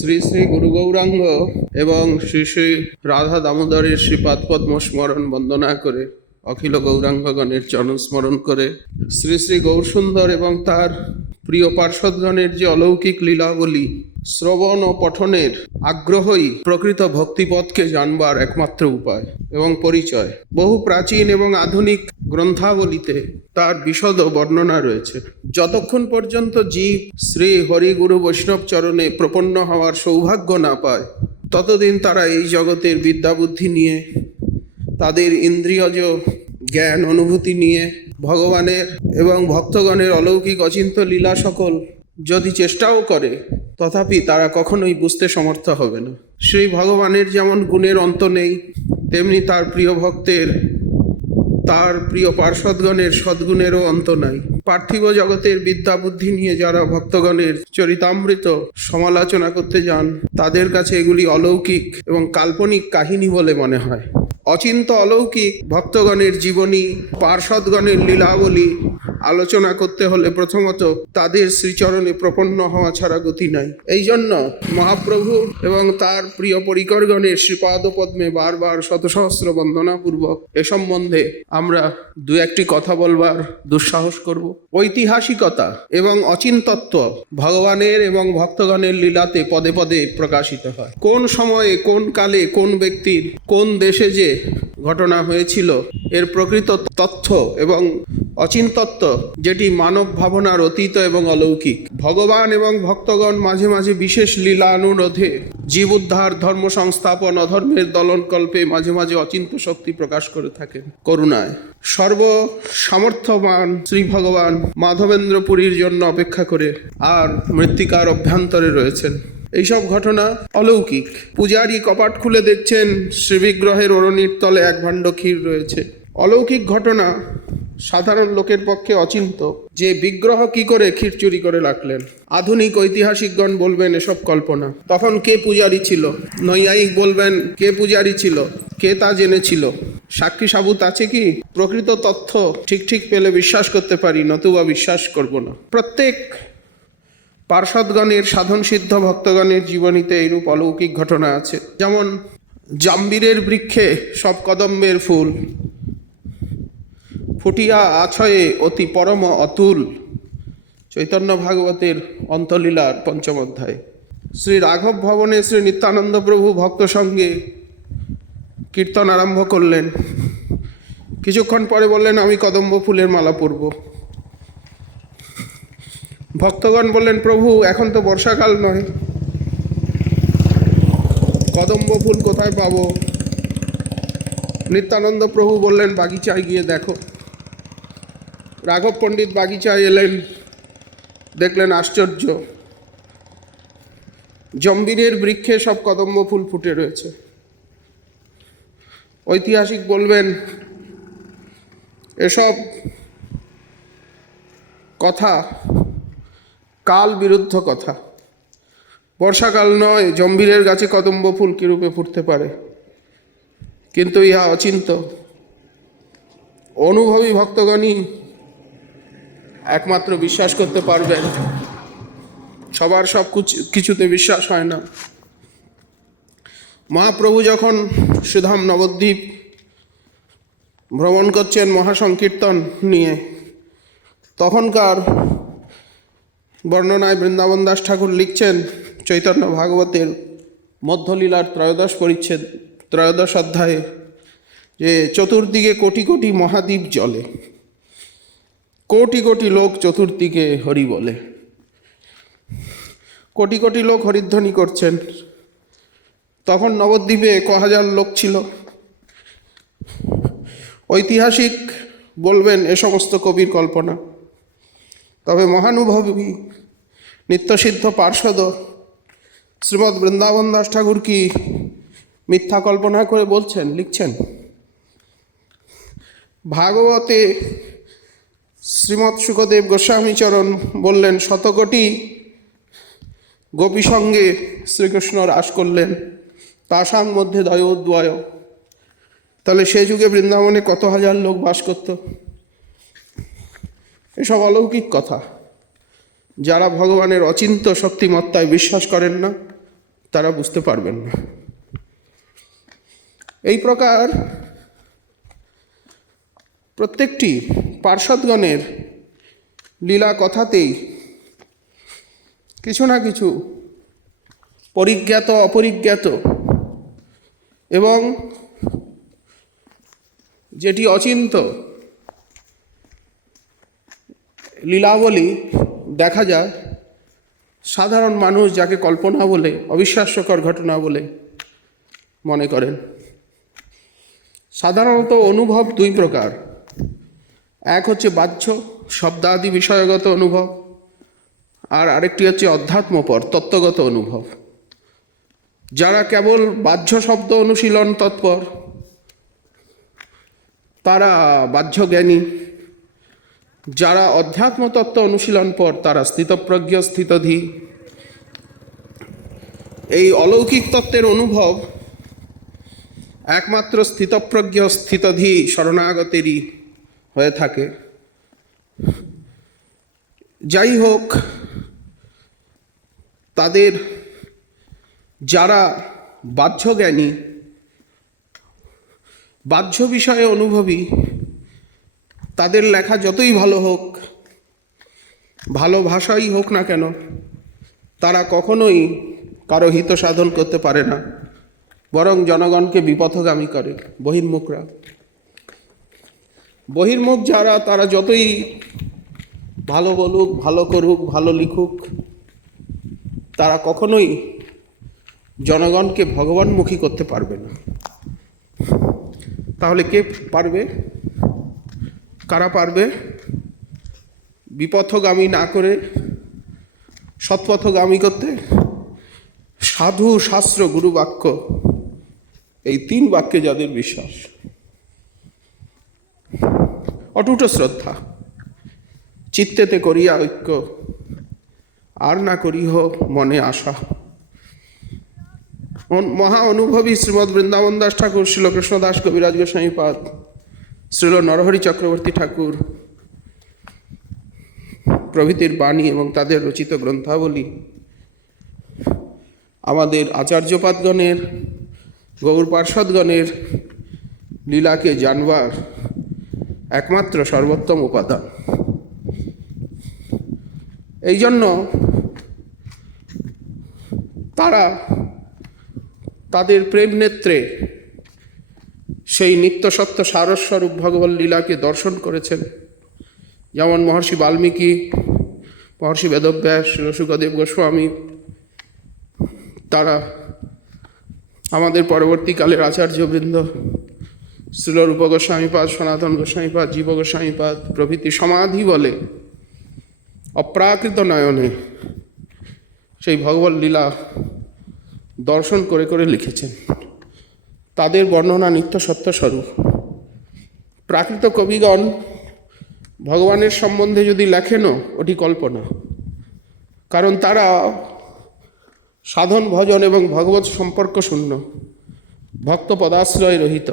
শ্রী শ্রী গুরু গৌরাঙ্গ এবং শ্রী শ্রী রাধা দামোদরের শ্রীপাদ পদ্ম স্মরণ বন্দনা করে, অখিল গৌরাঙ্গগণের চরণ স্মরণ করে, শ্রী শ্রী গৌরসুন্দর এবং তার প্রিয় পার্ষদগণের যে অলৌকিক লীলাবলী শ্রবণ ও পঠনের আগ্রহই প্রকৃত ভক্তিপথকে জানবার একমাত্র উপায় এবং পরিচয়। বহু প্রাচীন এবং আধুনিক গ্রন্থাবলীতে তার বিশদ বর্ণনা রয়েছে। যতক্ষণ পর্যন্ত জীব শ্রী হরি গুরু বৈষ্ণব চরণে প্রপন্ন হওয়ার সৌভাগ্য না পায়, ততদিন তারা এই জগতের বিদ্যা বুদ্ধি নিয়ে, তাদের ইন্দ্রিয়জ জ্ঞান অনুভূতি নিয়ে ভগবানের এবং ভক্তগণের অলৌকিক অচিন্ত লীলা সকল যদি চেষ্টাও করে, তথাপি তারা কখনোই বুঝতে সমর্থ হবে না। সেই ভগবানের যেমন গুণের অন্ত নেই, তেমনি তার প্রিয় ভক্তের, তার প্রিয় পার্ষদগণের সদ্গুণেরও অন্ত নাই। পার্থিব জগতের বিদ্যা বুদ্ধি নিয়ে যারা ভক্তগণের চরিতামৃত সমালোচনা করতে যান, তাদের কাছে এগুলি অলৌকিক এবং কাল্পনিক কাহিনী বলে মনে হয়। অচিন্ত অলৌকিক ভক্তগণের জীবনী, পার্ষদগণের লীলাবলী আলোচনা করতে হলে প্রথমত তাদের শ্রীচরণে প্রপন্ন হওয়া ছাড়া গতি নাই। এই জন্য মহাপ্রভু এবং তার প্রিয় পরিকরগণের শ্রীপাদ পদ্মে বারবার শতসহস্র বন্দনাপূর্বক এ সম্বন্ধে আমরা দু একটি কথা বলবার দুঃসাহস করব। ঐতিহাসিকতা এবং অচিন্তত্ব ভগবানের এবং ভক্তগণের লীলাতে পদে পদে প্রকাশিত হয়। কোন সময়ে, কোন কালে, কোন ব্যক্তির, কোন দেশে যে ঘটনা হয়েছিল, এর প্রকৃত তথ্য এবং অচিন্তত্ব, যেটি মানব ভাবনার অতীত এবং অলৌকিক। ভগবান এবং ভক্তগণ মাঝে মাঝে বিশেষ লীলা অনুরোধে জীব উদ্ধার, ধর্ম সংস্থাপন, অধর্মের দলনকল্পে মাঝে মাঝে অচিন্ত শক্তি প্রকাশ করে থাকেন করুণায়। সর্ব সামর্থ্যবান শ্রী ভগবান মাধবেন্দ্রপুরীর জন্য অপেক্ষা করে আর মৃত্তিকার অভ্যন্তরে রয়েছেন। এইসব ঘটনা অলৌকিক। পূজারী কপাট খুলে দেখছেন শ্রীবিগ্রহের অরণির তলে এক ভাণ্ড ক্ষীর রয়েছে। অলৌকিক ঘটনা, সাধারণ লোকের পক্ষে অচিন্ত যে বিগ্রহ কি করে ক্ষীর চুরি করে রাখলেন। আধুনিক ঐতিহাসিকগণ বলবেন এসব কল্পনা। তখন কে পূজারী ছিল? নৈয়ায়িক বলবেন কে পূজারী ছিল, কে তা জেনেছিল, সাক্ষী সাবুত আছে কি? প্রকৃত তথ্য ঠিক ঠিক পেলে বিশ্বাস করতে পারি, নতুবা বিশ্বাস করব না। প্রত্যেক পার্ষদগণের, সাধন সিদ্ধ ভক্তগণের জীবনীতে এইরূপ অলৌকিক ঘটনা আছে। যেমন জাম্বিরের বৃক্ষে সব কদম্বের ফুল, ফুটিয়া আছয়ে অতি পরম অতুল, চৈতন্য ভাগবতের অন্তলীলার পঞ্চম অধ্যায়। শ্রী রাঘব ভবনে শ্রী নিত্যানন্দ প্রভু ভক্ত সঙ্গে কীর্তন আরম্ভ করলেন। কিছুক্ষণ পরে বললেন, আমি কদম্ব ফুলের মালা পরব। ভক্তগণ বললেন, প্রভু এখন তো বর্ষাকাল নয়, কদম্ব ফুল কোথায় পাবো? নিত্যানন্দ প্রভু বললেন, বাগিচায় গিয়ে দেখো। রাঘব পণ্ডিত বাগিচায় এলেন, দেখলেন আশ্চর্য, জম্বিরের বৃক্ষে সব কদম্ব ফুল ফুটে রয়েছে। ঐতিহাসিক বলবেন এসব কথা কাল বিরুদ্ধ কথা। বর্ষাকাল নয়, জম্বিরের গাছে কদম্ব ফুল কিরূপে ফুটতে পারে? কিন্তু ইহা অচিন্ত। অনুভবী ভক্তগণই একমাত্র বিশ্বাস করতে পারবেন। সবার সব কিছুতে বিশ্বাস হয় না। মহাপ্রভু যখন সুধাম নবদ্বীপ ভ্রমণ করছেন মহাসংকীর্তন নিয়ে, তখনকার বর্ণনায় বৃন্দাবন দাস ঠাকুর লিখছেন চৈতন্য ভাগবতের মধ্যলীলার ত্রয়োদশ পরিচ্ছেদ, ত্রয়োদশ অধ্যায়ে, যে চতুর্দিকে কোটি কোটি মহাদ্বীপ জ্বলে, কোটি কোটি লোক চতুর্দিকে হরি বলে, কোটি কোটি লোক হরিধ্বনি করছেন। তখন নবদ্বীপে কহাজার লোক ছিল। ঐতিহাসিক বলবেন এ সমস্ত কবির কল্পনা। তবে মহানুভবী নিত্যসিদ্ধ পার্ষদ শ্রীমৎ বৃন্দাবন দাস ঠাকুর কি মিথ্যা কল্পনা করে বলছেন, লিখছেন? ভাগবতে শ্রীমৎ শুকদেব গোস্বামীচরণ বললেন, শতকোটি গোপী সঙ্গে শ্রীকৃষ্ণ রাস করলেন, তাসাং মধ্যে দয়োদ্বয়। তাহলে সে যুগে বৃন্দাবনে কত হাজার লোক বাস করত? এসব অলৌকিক কথা। যারা ভগবানের অচিন্ত শক্তিমত্তায় বিশ্বাস করেন না, তারা বুঝতে পারবেন না। এই প্রকার প্রত্যেকটি পার্ষদগণের লীলা কথাতেই কিছু না কিছু পরিজ্ঞাত অপরিজ্ঞাত এবং যেটি অচিন্ত লীলাবলী দেখা যায়। সাধারণ মানুষ যাকে কল্পনা বলে, অবিশ্বাস্যকর ঘটনা বলে মনে করেন। সাধারণত অনুভব দুই প্রকার। এক হচ্ছে বাহ্য শব্দাদি বিষয়গত অনুভব, আর আরেকটি হচ্ছে অধ্যাত্মপর তত্ত্বগত অনুভব। যারা কেবল বাহ্য শব্দ অনুশীলন তৎপর তারা বাহ্য জ্ঞানী, যারা অধ্যাত্ম তত্ত্ব অনুশীলন পর তারা স্থিতপ্রজ্ঞ স্থিতধী। এই অলৌকিক তত্ত্বের অনুভব একমাত্র স্থিতপ্রজ্ঞ স্থিতধী শরণাগতেরই হয়ে থাকে। যাই হোক, তাদের যারা বাহ্য জ্ঞানী, বাহ্য বিষয়ে অনুভবী, তাদের লেখা যতই ভালো হোক, ভালো ভাষাই হোক না কেন, তারা কখনোই কারো হিত সাধন করতে পারে না, বরং জনগণকে বিপথগামী করে। বহির্মুখরা, বহির্মুখ যারা, তারা যতই ভালো বলুক, ভালো করুক, ভালো লিখুক, তারা কখনোই জনগণকে ভগবানমুখী করতে পারবে না। তাহলে কে পারবে? কারা পারবে? বিপথগামী না করে সৎপথগামী করতে? সাধু, শাস্ত্র, গুরু বাক্য, এই তিন বাক্যে যাদের বিশ্বাস, অটুট শ্রদ্ধা, চিত্তেতে করিয়া ঐক্য, আর না করিহ মনে আশা। মহা অনুভবী শ্রীমৎ বৃন্দাবন দাস ঠাকুর, শ্রীল কৃষ্ণদাস কবিরাজ গোস্বামীপাদ, শ্রীল নরহরি চক্রবর্তী ঠাকুর প্রভৃতির বাণী এবং তাদের রচিত গ্রন্থাবলী আমাদের আচার্যপাদগণের, গৌর পার্ষদগণের লীলাকে জানবার একমাত্র সর্বোত্তম উপাদান। এই জন্য তারা তাদের প্রেম নেত্রে সেই নিত্যসত্য সারস্বরূপ ভগবৎ লীলাকে দর্শন করেছেন। যেমন মহর্ষি বাল্মীকি, মহর্ষি বেদব্যাস, সুখদেব গোস্বামী, তারা আমাদের পরবর্তীকালের আচার্যবৃন্দ, শ্রীল রূপ গোস্বামীপাদ, সনাতন গোস্বামীপাদ, জীব গোস্বামীপাদ প্রভৃতি সমাধি বলে অপ্রাকৃত নয়নে সেই ভগবৎ লীলা দর্শন করে করে লিখেছেন। তাদের বর্ণনা নিত্য সত্য স্বরূপ। প্রাকৃত কবিগণ ভগবানের সম্বন্ধে যদি লেখেনও, ওটি কল্পনা, কারণ তারা সাধন ভজন এবং ভগবৎ সম্পর্ক শূন্য, ভক্ত পদাশ্রয় রহিত।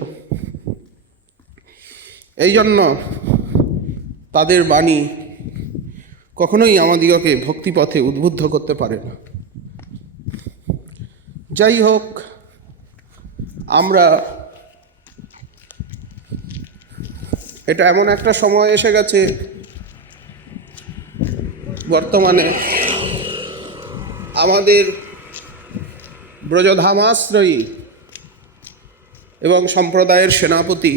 এই জন্য তাদের বাণী কখনোই আমাদিগকে ভক্তিপথে উদ্বুদ্ধ করতে পারে না। যাই হোক, আমরা এটা এমন একটা সময় এসে গেছে বর্তমানে, আমাদের ব্রজধামাশ্রয়ী এবং সম্প্রদায়ের সেনাপতি,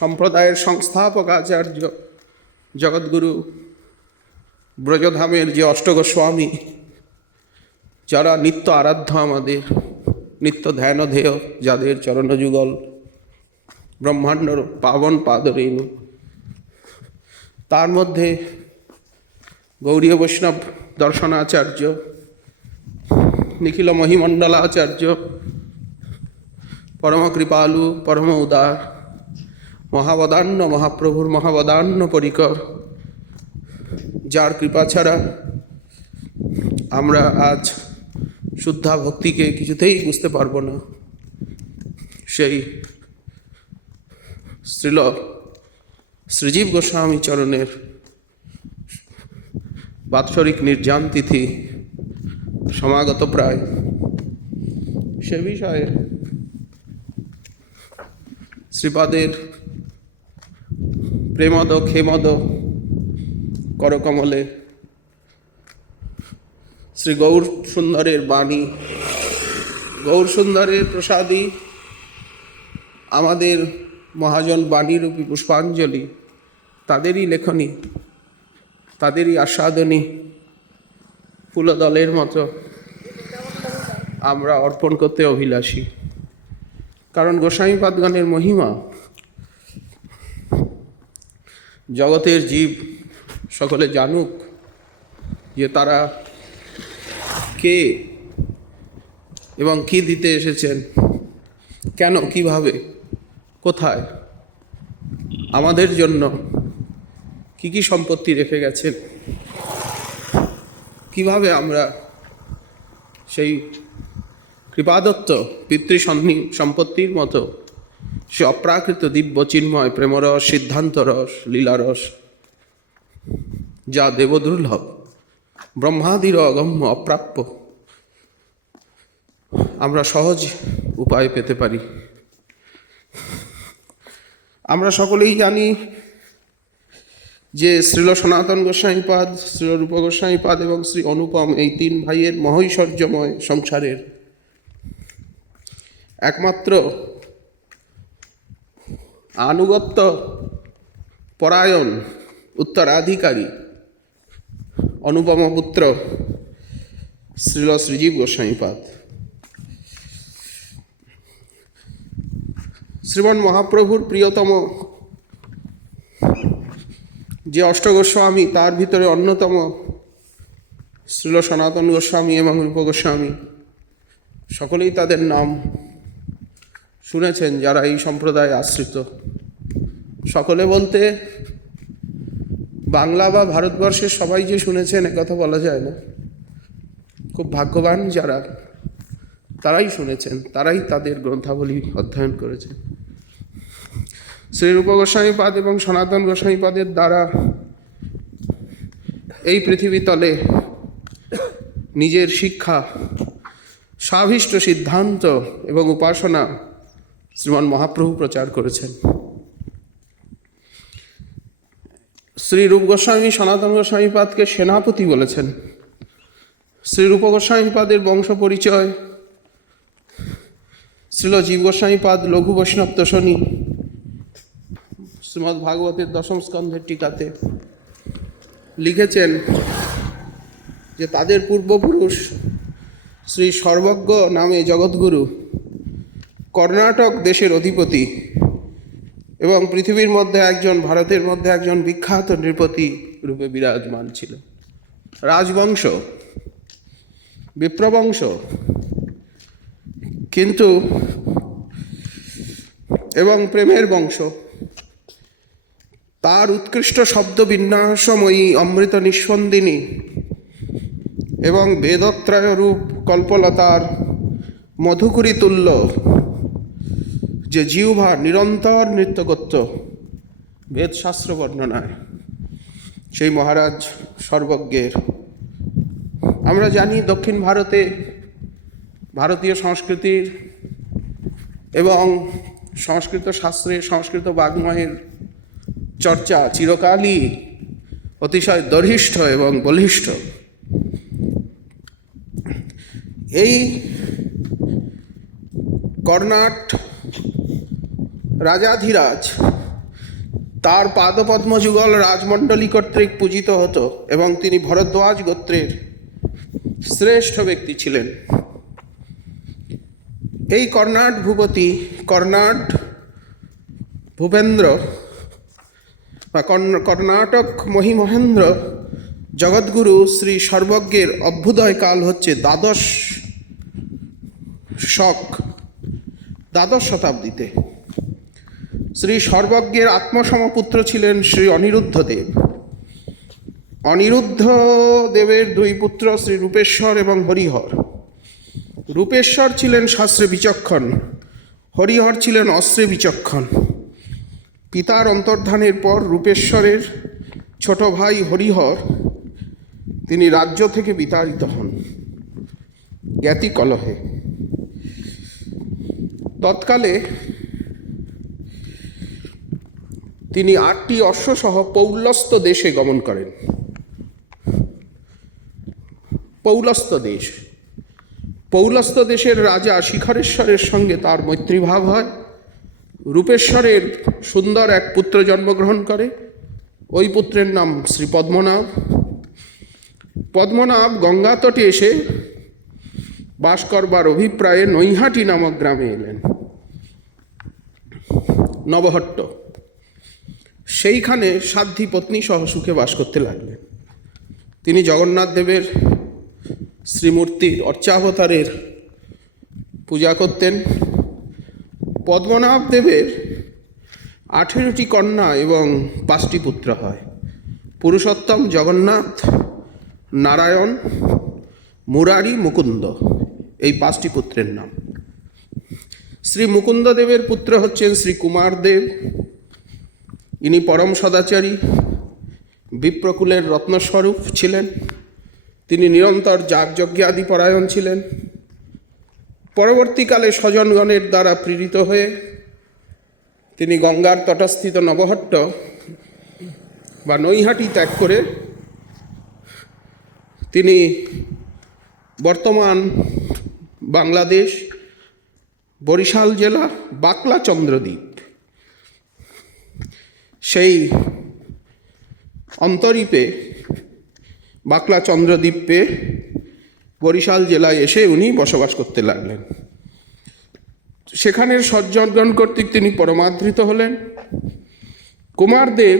সম্প্রদায়ের সংস্থাপক আচার্য জগৎগুরু ব্রজধামের যে অষ্টগোস্বামী, যারা নিত্য আরাধ্য, আমাদের নিত্য ধ্যানধেয়, যাদের চরণযুগল ব্রহ্মাণ্ডর পাবন পাদরেণু, তার মধ্যে গৌরীয় বৈষ্ণব দর্শনাচার্য, নিখিল মহিমণ্ডলাচার্য, পরম কৃপালু, পরম উদার, মহাবদান্য মহাপ্রভুর মহাবদান্য পরিকর, যার কৃপা ছাড়া আমরা আজ শুদ্ধা ভক্তিকে কিছুতেই বুঝতে পারবো না, সেই শ্রীল শ্রীজীব গোস্বামী চরণের বাৎসরিক নির্যান তিথি সমাগত প্রায়, সে বিষয়ে শ্রীপাদের প্রেমদ ক্ষেমদ করকমলে শ্রী গৌর সুন্দরের বাণী, গৌর সুন্দরের প্রসাদী আমাদের মহাজন বাণীরূপী পুষ্পাঞ্জলি, তাদেরই লেখনী, তাদেরই আস্বাদনী ফুলদলের মতো আমরা অর্পণ করতে অভিলাষী। কারণ গোস্বামীপাদগণের মহিমা জগতের জীব সকলে জানুক, যে তারা কে এবং কি দিতে এসেছেন, কেন, কিভাবে, কোথায়, আমাদের জন্য কি কি সম্পত্তি রেখে গেছেন, কিভাবে আমরা সেই কৃপাদত্ত পিতৃসন্নি সম্পত্তির মতো সে অপ্রাকৃত দিব্য চিন্ময় প্রেমরস, সিদ্ধান্তরস, লীলারস, যা দেবদুর্লভ, ব্রহ্মাদির অগম্য, অপ্রাপ্য, আমরা সহজ উপায় পেতে পারি। আমরা সকলেই জানি যে শ্রীল সনাতন গোস্বামীপাদ, শ্রীল রূপ গোস্বামীপাদ এবং শ্রী অনুপম, এই তিন ভাইয়ের মহৈশ্বর্যময় সংসারের একমাত্র আনুগত্য পরায়ণ উত্তরাধিকারী অনুপম পুত্র শ্রীল শ্রীজীব গোস্বামীপাদ। শ্রীমন মহাপ্রভুর প্রিয়তম যে অষ্টগোস্বামী, তার ভিতরে অন্যতম শ্রীল সনাতন গোস্বামী এবং রূপ গোস্বামী। সকলেই তাদের নাম শুনেছেন যারা এই সম্প্রদায়ে আশ্রিত। সকলে বলতে বাংলা বা ভারতবর্ষের সবাই যে শুনেছেন একথা বলা যায় না। খুব ভাগ্যবান যারা, তারাই শুনেছেন, তারাই তাদের গ্রন্থাবলী অধ্যয়ন করেছেন। শ্রী রূপ গোস্বামীপাদ এবং সনাতন গোস্বামীপাদের দ্বারা এই পৃথিবী তলে নিজের শিক্ষা, স্বাভীষ্ট সিদ্ধান্ত এবং উপাসনা শ্রীমান মহাপ্রভু প্রচার করেছেন। শ্রী রূপ গোস্বামী সনাতন গোস্বামীপাদকে সেনাপতি বলেছেন। শ্রী রূপ গোস্বামীপাদের বংশ পরিচয় শ্রীল জীব গোস্বামীপাদ লঘু বৈষ্ণব তোষণী শ্রীমদ্ ভাগবতের দশম স্কন্ধের টিকাতে লিখেছেন যে তাদের পূর্বপুরুষ শ্রী সর্বজ্ঞ নামে জগৎগুরু কর্ণাটক দেশের অধিপতি এবং পৃথিবীর মধ্যে একজন, ভারতের মধ্যে একজন বিখ্যাত নৃপতি রূপে বিরাজমান ছিল। রাজবংশ, বিপ্রবংশ, কিন্তু এবং প্রেমের বংশ। তার উৎকৃষ্ট শব্দ বিন্যাসময়ী অমৃত নিঃস্পন্দিনী এবং বেদত্রয় রূপ কল্পলতার মধুকুরি তুল্য যে জিহ্বা নিরন্তর নৃত্য করত বেদশাস্ত্র বর্ণনায়, সেই মহারাজ সর্বজ্ঞের। আমরা জানি দক্ষিণ ভারতে ভারতীয় সংস্কৃতির এবং সংস্কৃত শাস্ত্রে, সংস্কৃত বাগ্ময়ের চর্চা চিরকালই অতিশয় দর্হিষ্ঠ এবং বলিষ্ঠ। এই কর্ণাট রাজাধিরাজ তার পাদপদ্মযুগল রাজমণ্ডলী কর্তৃক পূজিত হতো এবং তিনি ভরদ্বাজ গোত্রের শ্রেষ্ঠ ব্যক্তি ছিলেন। এই কর্ণাট ভূপতি, কর্ণাট ভূপেন্দ্র বা কর্ণাটক মহিমহেন্দ্র জগৎগুরু শ্রী সর্বজ্ঞের অভ্যুদয় কাল হচ্ছে দ্বাদশ শতাব্দীতে। শ্রী সর্বজ্ঞের আত্মসমপুত্র ছিলেন শ্রী অনিরুদ্ধ দেব। অনিরুদ্ধ দেবের দুই পুত্র শ্রী রূপেশ্বর এবং হরিহর। রূপেশ্বর ছিলেন শাস্ত্রে বিচক্ষণ, হরিহর ছিলেন অস্ত্রে বিচক্ষণ। পিতার অন্তর্ধানের পর রূপেশ্বরের ছোট ভাই হরিহর তিনি রাজ্য থেকে বিতাড়িত হন। জ্ঞাতি কলহে। তৎকালে তিনি 8টি অশ্বসহ পৌলস্ত্য দেশে গমন করেন। পৌলস্ত্য দেশ, পৌলস্ত্য দেশের রাজা শিখরেশ্বরের সঙ্গে তার মৈত্রীভাব হয়। রূপেশ্বরের সুন্দর এক পুত্র জন্মগ্রহণ করে। ওই পুত্রের নাম শ্রী পদ্মনাভ। পদ্মনাভ গঙ্গা তটে এসে বাস করবার অভিপ্রায়ে নৈহাটি নামক গ্রামে এলেন, নবহট্ট। সেইখানে সাধ্বী পত্নী সহ সুখে বাস করতে লাগলেন। তিনি জগন্নাথ দেবের শ্রীমূর্তির অর্চাবতারের পূজা করতেন। পদ্মনাভ দেবের 18টি কন্যা এবং 5টি পুত্র হয়। পুরুষোত্তম, জগন্নাথ, নারায়ণ, মুরারি, মুকুন্দ, এই 5টি পুত্রের নাম। শ্রী মুকুন্দ দেবের পুত্র হচ্ছেন শ্রী কুমার দেব। ইনি পরম সদাচারী, বিপ্রকুলের রত্নস্বরূপ ছিলেন। তিনি নিরন্তর যাগযজ্ঞাদি পরায়ণ ছিলেন। পরবর্তীকালে স্বজনগণের দ্বারা প্রেরিত হয়ে তিনি গঙ্গার তটস্থিত নবহট্ট বা নৈহাটি ত্যাগ করে তিনি বর্তমান বাংলাদেশ বরিশাল জেলা বাকলা চন্দ্রদ্বীপ, সেই অন্তরীপে বাকলা চন্দ্রদ্বীপে বরিশাল জেলায় এসে উনি বসবাস করতে লাগলেন। সেখানের সজ্জনগণ কর্তৃক তিনি পরমাদৃত হলেন। কুমারদেব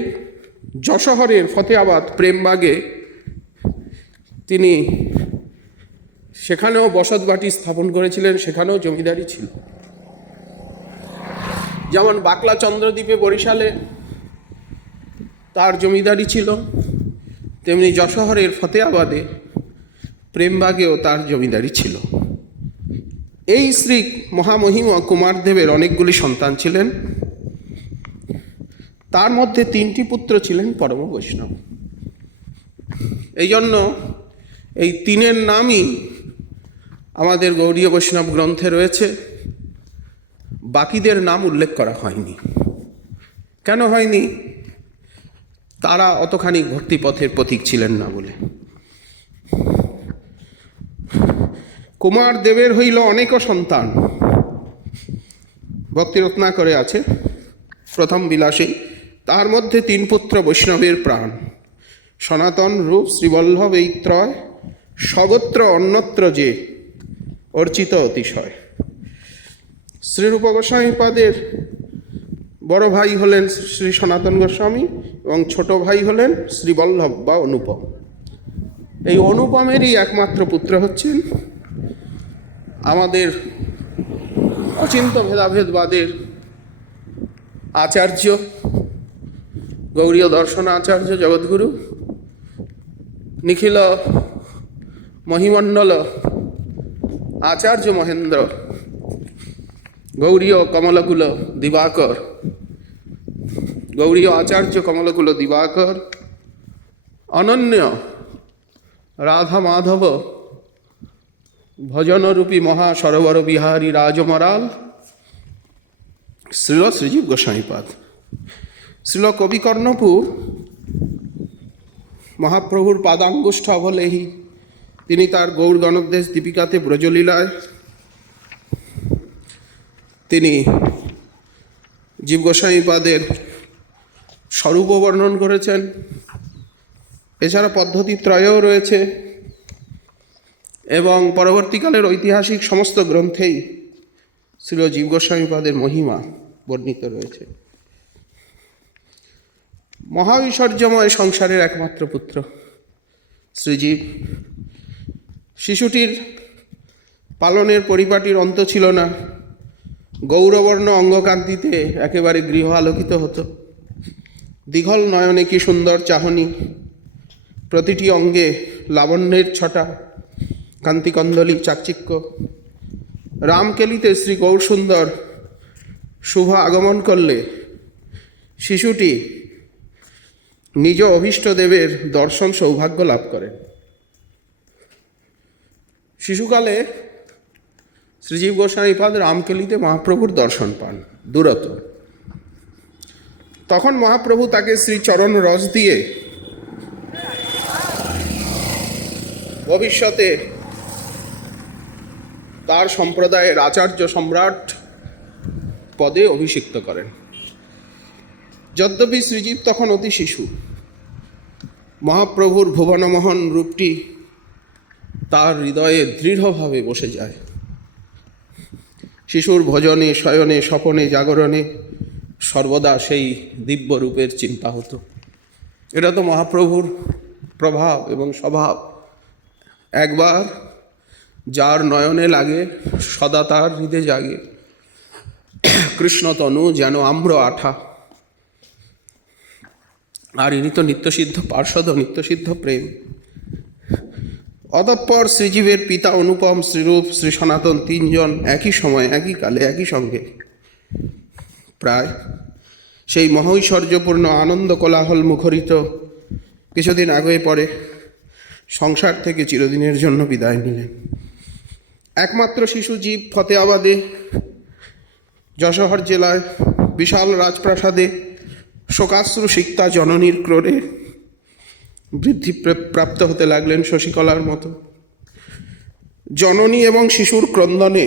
যশোহরের ফতেয়াবাদ প্রেমবাগে তিনি সেখানেও বসতবাটি স্থাপন করেছিলেন, সেখানেও জমিদারি ছিল। যেমন বাকলা চন্দ্রদ্বীপে বরিশালে তার জমিদারি ছিল, তেমনি যশোহরের ফতেয়াবাদে প্রেমবাগেও তার জমিদারি ছিল। এই শ্রী মহামহিম কুমারদেবের অনেকগুলি সন্তান ছিলেন। তার মধ্যে 3টি পুত্র ছিলেন পরম বৈষ্ণব। এই জন্য এই 3-এর নামই আমাদের গৌড়ীয় বৈষ্ণব গ্রন্থে রয়েছে, বাকিদের নাম উল্লেখ করা হয়নি। কেন হয়নি? তারা অতখানি ভক্তিপথের প্রতীক ছিলেন না বলে। কুমার দেবের হইল অনেক সন্তান। ভক্তিরত্নাকরে আছে প্রথম বিলাসে, তার মধ্যে 3 পুত্র বৈষ্ণবের প্রাণ, সনাতন, রূপ, শ্রীবল্লভ, এই ত্রয় সগোত্র অন্যত্র যে অর্চিত অতিশয়। শ্রীরূপ গোস্বামীপাদের বড় ভাই হলেন শ্রী সনাতন গোস্বামী এবং ছোট ভাই হলেন শ্রীবল্লভ বা অনুপম। এই অনুপমেরই একমাত্র পুত্র হচ্ছেন আমাদের অচিন্ত ভেদাভেদবাদের আচার্য, গৌড়ীয় দর্শন আচার্য, জগদ্গুরু, নিখিল মহিমণ্ডল আচার্য মহেন্দ্র, গৌড়ীয় কমলকুল দিবাকর, গৌড়ীয় আচার্য কমলকুল দিবাকর, অনন্য রাধা মাধব ভজনরূপী মহা সরোবর বিহারী রাজমরাল শ্রীল শ্রীজীব গোস্বামীপাদ। শ্রীল কবিকর্ণপুর মহাপ্রভুর পাদাঙ্গুষ্ঠ অবলেহি তিনি তার গৌর গণদেশ দীপিকাতে ব্রজলীলায় তিনি জীব গোস্বামীপাদের স্বরূপ বর্ণন করেছেন। এছাড়া পদ্ধতি ত্রয়ও রয়েছে এবং পরবর্তীকালের ঐতিহাসিক সমস্ত গ্রন্থেই শ্রী জীব গোস্বামীপাদের মহিমা বর্ণিত রয়েছে। মহাঐশ্বর্যময় সংসারের একমাত্র পুত্র শ্রীজীব। শিশুটির পালনের পরিপাটির অন্ত ছিল না। গৌরবর্ণ অঙ্গকান্তিতে একেবারে গৃহ আলোকিত হতো। দীঘল নয়নে কি সুন্দর চাহনি, প্রতিটি অঙ্গে লাবণ্যের ছটা, কান্তিকন্দলী চাকচিক্য। রামকেলিতে শ্রী গৌরসুন্দর শুভ আগমন করলে শিশুটি নিজ অভীষ্ট দেবের দর্শন সৌভাগ্য লাভ করেন। শিশুকালে শ্রীজীব গোস্বামীপাদ রামকেলিতে মহাপ্রভুর দর্শন পান দূরত। তখন মহাপ্রভু তাকে শ্রীচরণ রস দিয়ে ভবিষ্যতে তার সম্প্রদায়ের আচার্য সম্রাট পদে অভিষিক্ত করেন। যদ্যপি শ্রীজীব তখন অতি শিশু, মহাপ্রভুর ভুবনমোহন রূপটি তার হৃদয়ে দৃঢ়ভাবে বসে যায়। শিশুর ভোজনে, শয়নে, স্বপনে, জাগরণে সর্বদা সেই দিব্য রূপের চিন্তা হতো। এটা তো মহাপ্রভুর প্রভাব এবং স্বভাব। একবার যার নয়নে লাগে সদা তার হৃদয়ে জাগে। কৃষ্ণতনু যেন আম্র আঠা। আর ইনি তো নিত্যসিদ্ধ পার্ষদ, নিত্যসিদ্ধ প্রেম। অতঃপর শ্রীজীবের পিতা অনুপম, শ্রীরূপ, শ্রী সনাতন তিনজন একই সময়, একই কালে, একই সঙ্গে প্রায় সেই মহৈশ্বর্যপূর্ণ আনন্দ কোলাহল মুখরিত কিছুদিন আগে পরে সংসার থেকে চিরদিনের জন্য বিদায় নিলেন। একমাত্র শিশু জীব ফতেয়াবাদে, যশোহর জেলায় বিশাল রাজপ্রাসাদে শোকাশ্রু সিক্তা জননীর ক্রোড়ে বৃদ্ধি প্রাপ্ত হতে লাগলেন শশীকলার মতো। জননী এবং শিশুর ক্রন্দনে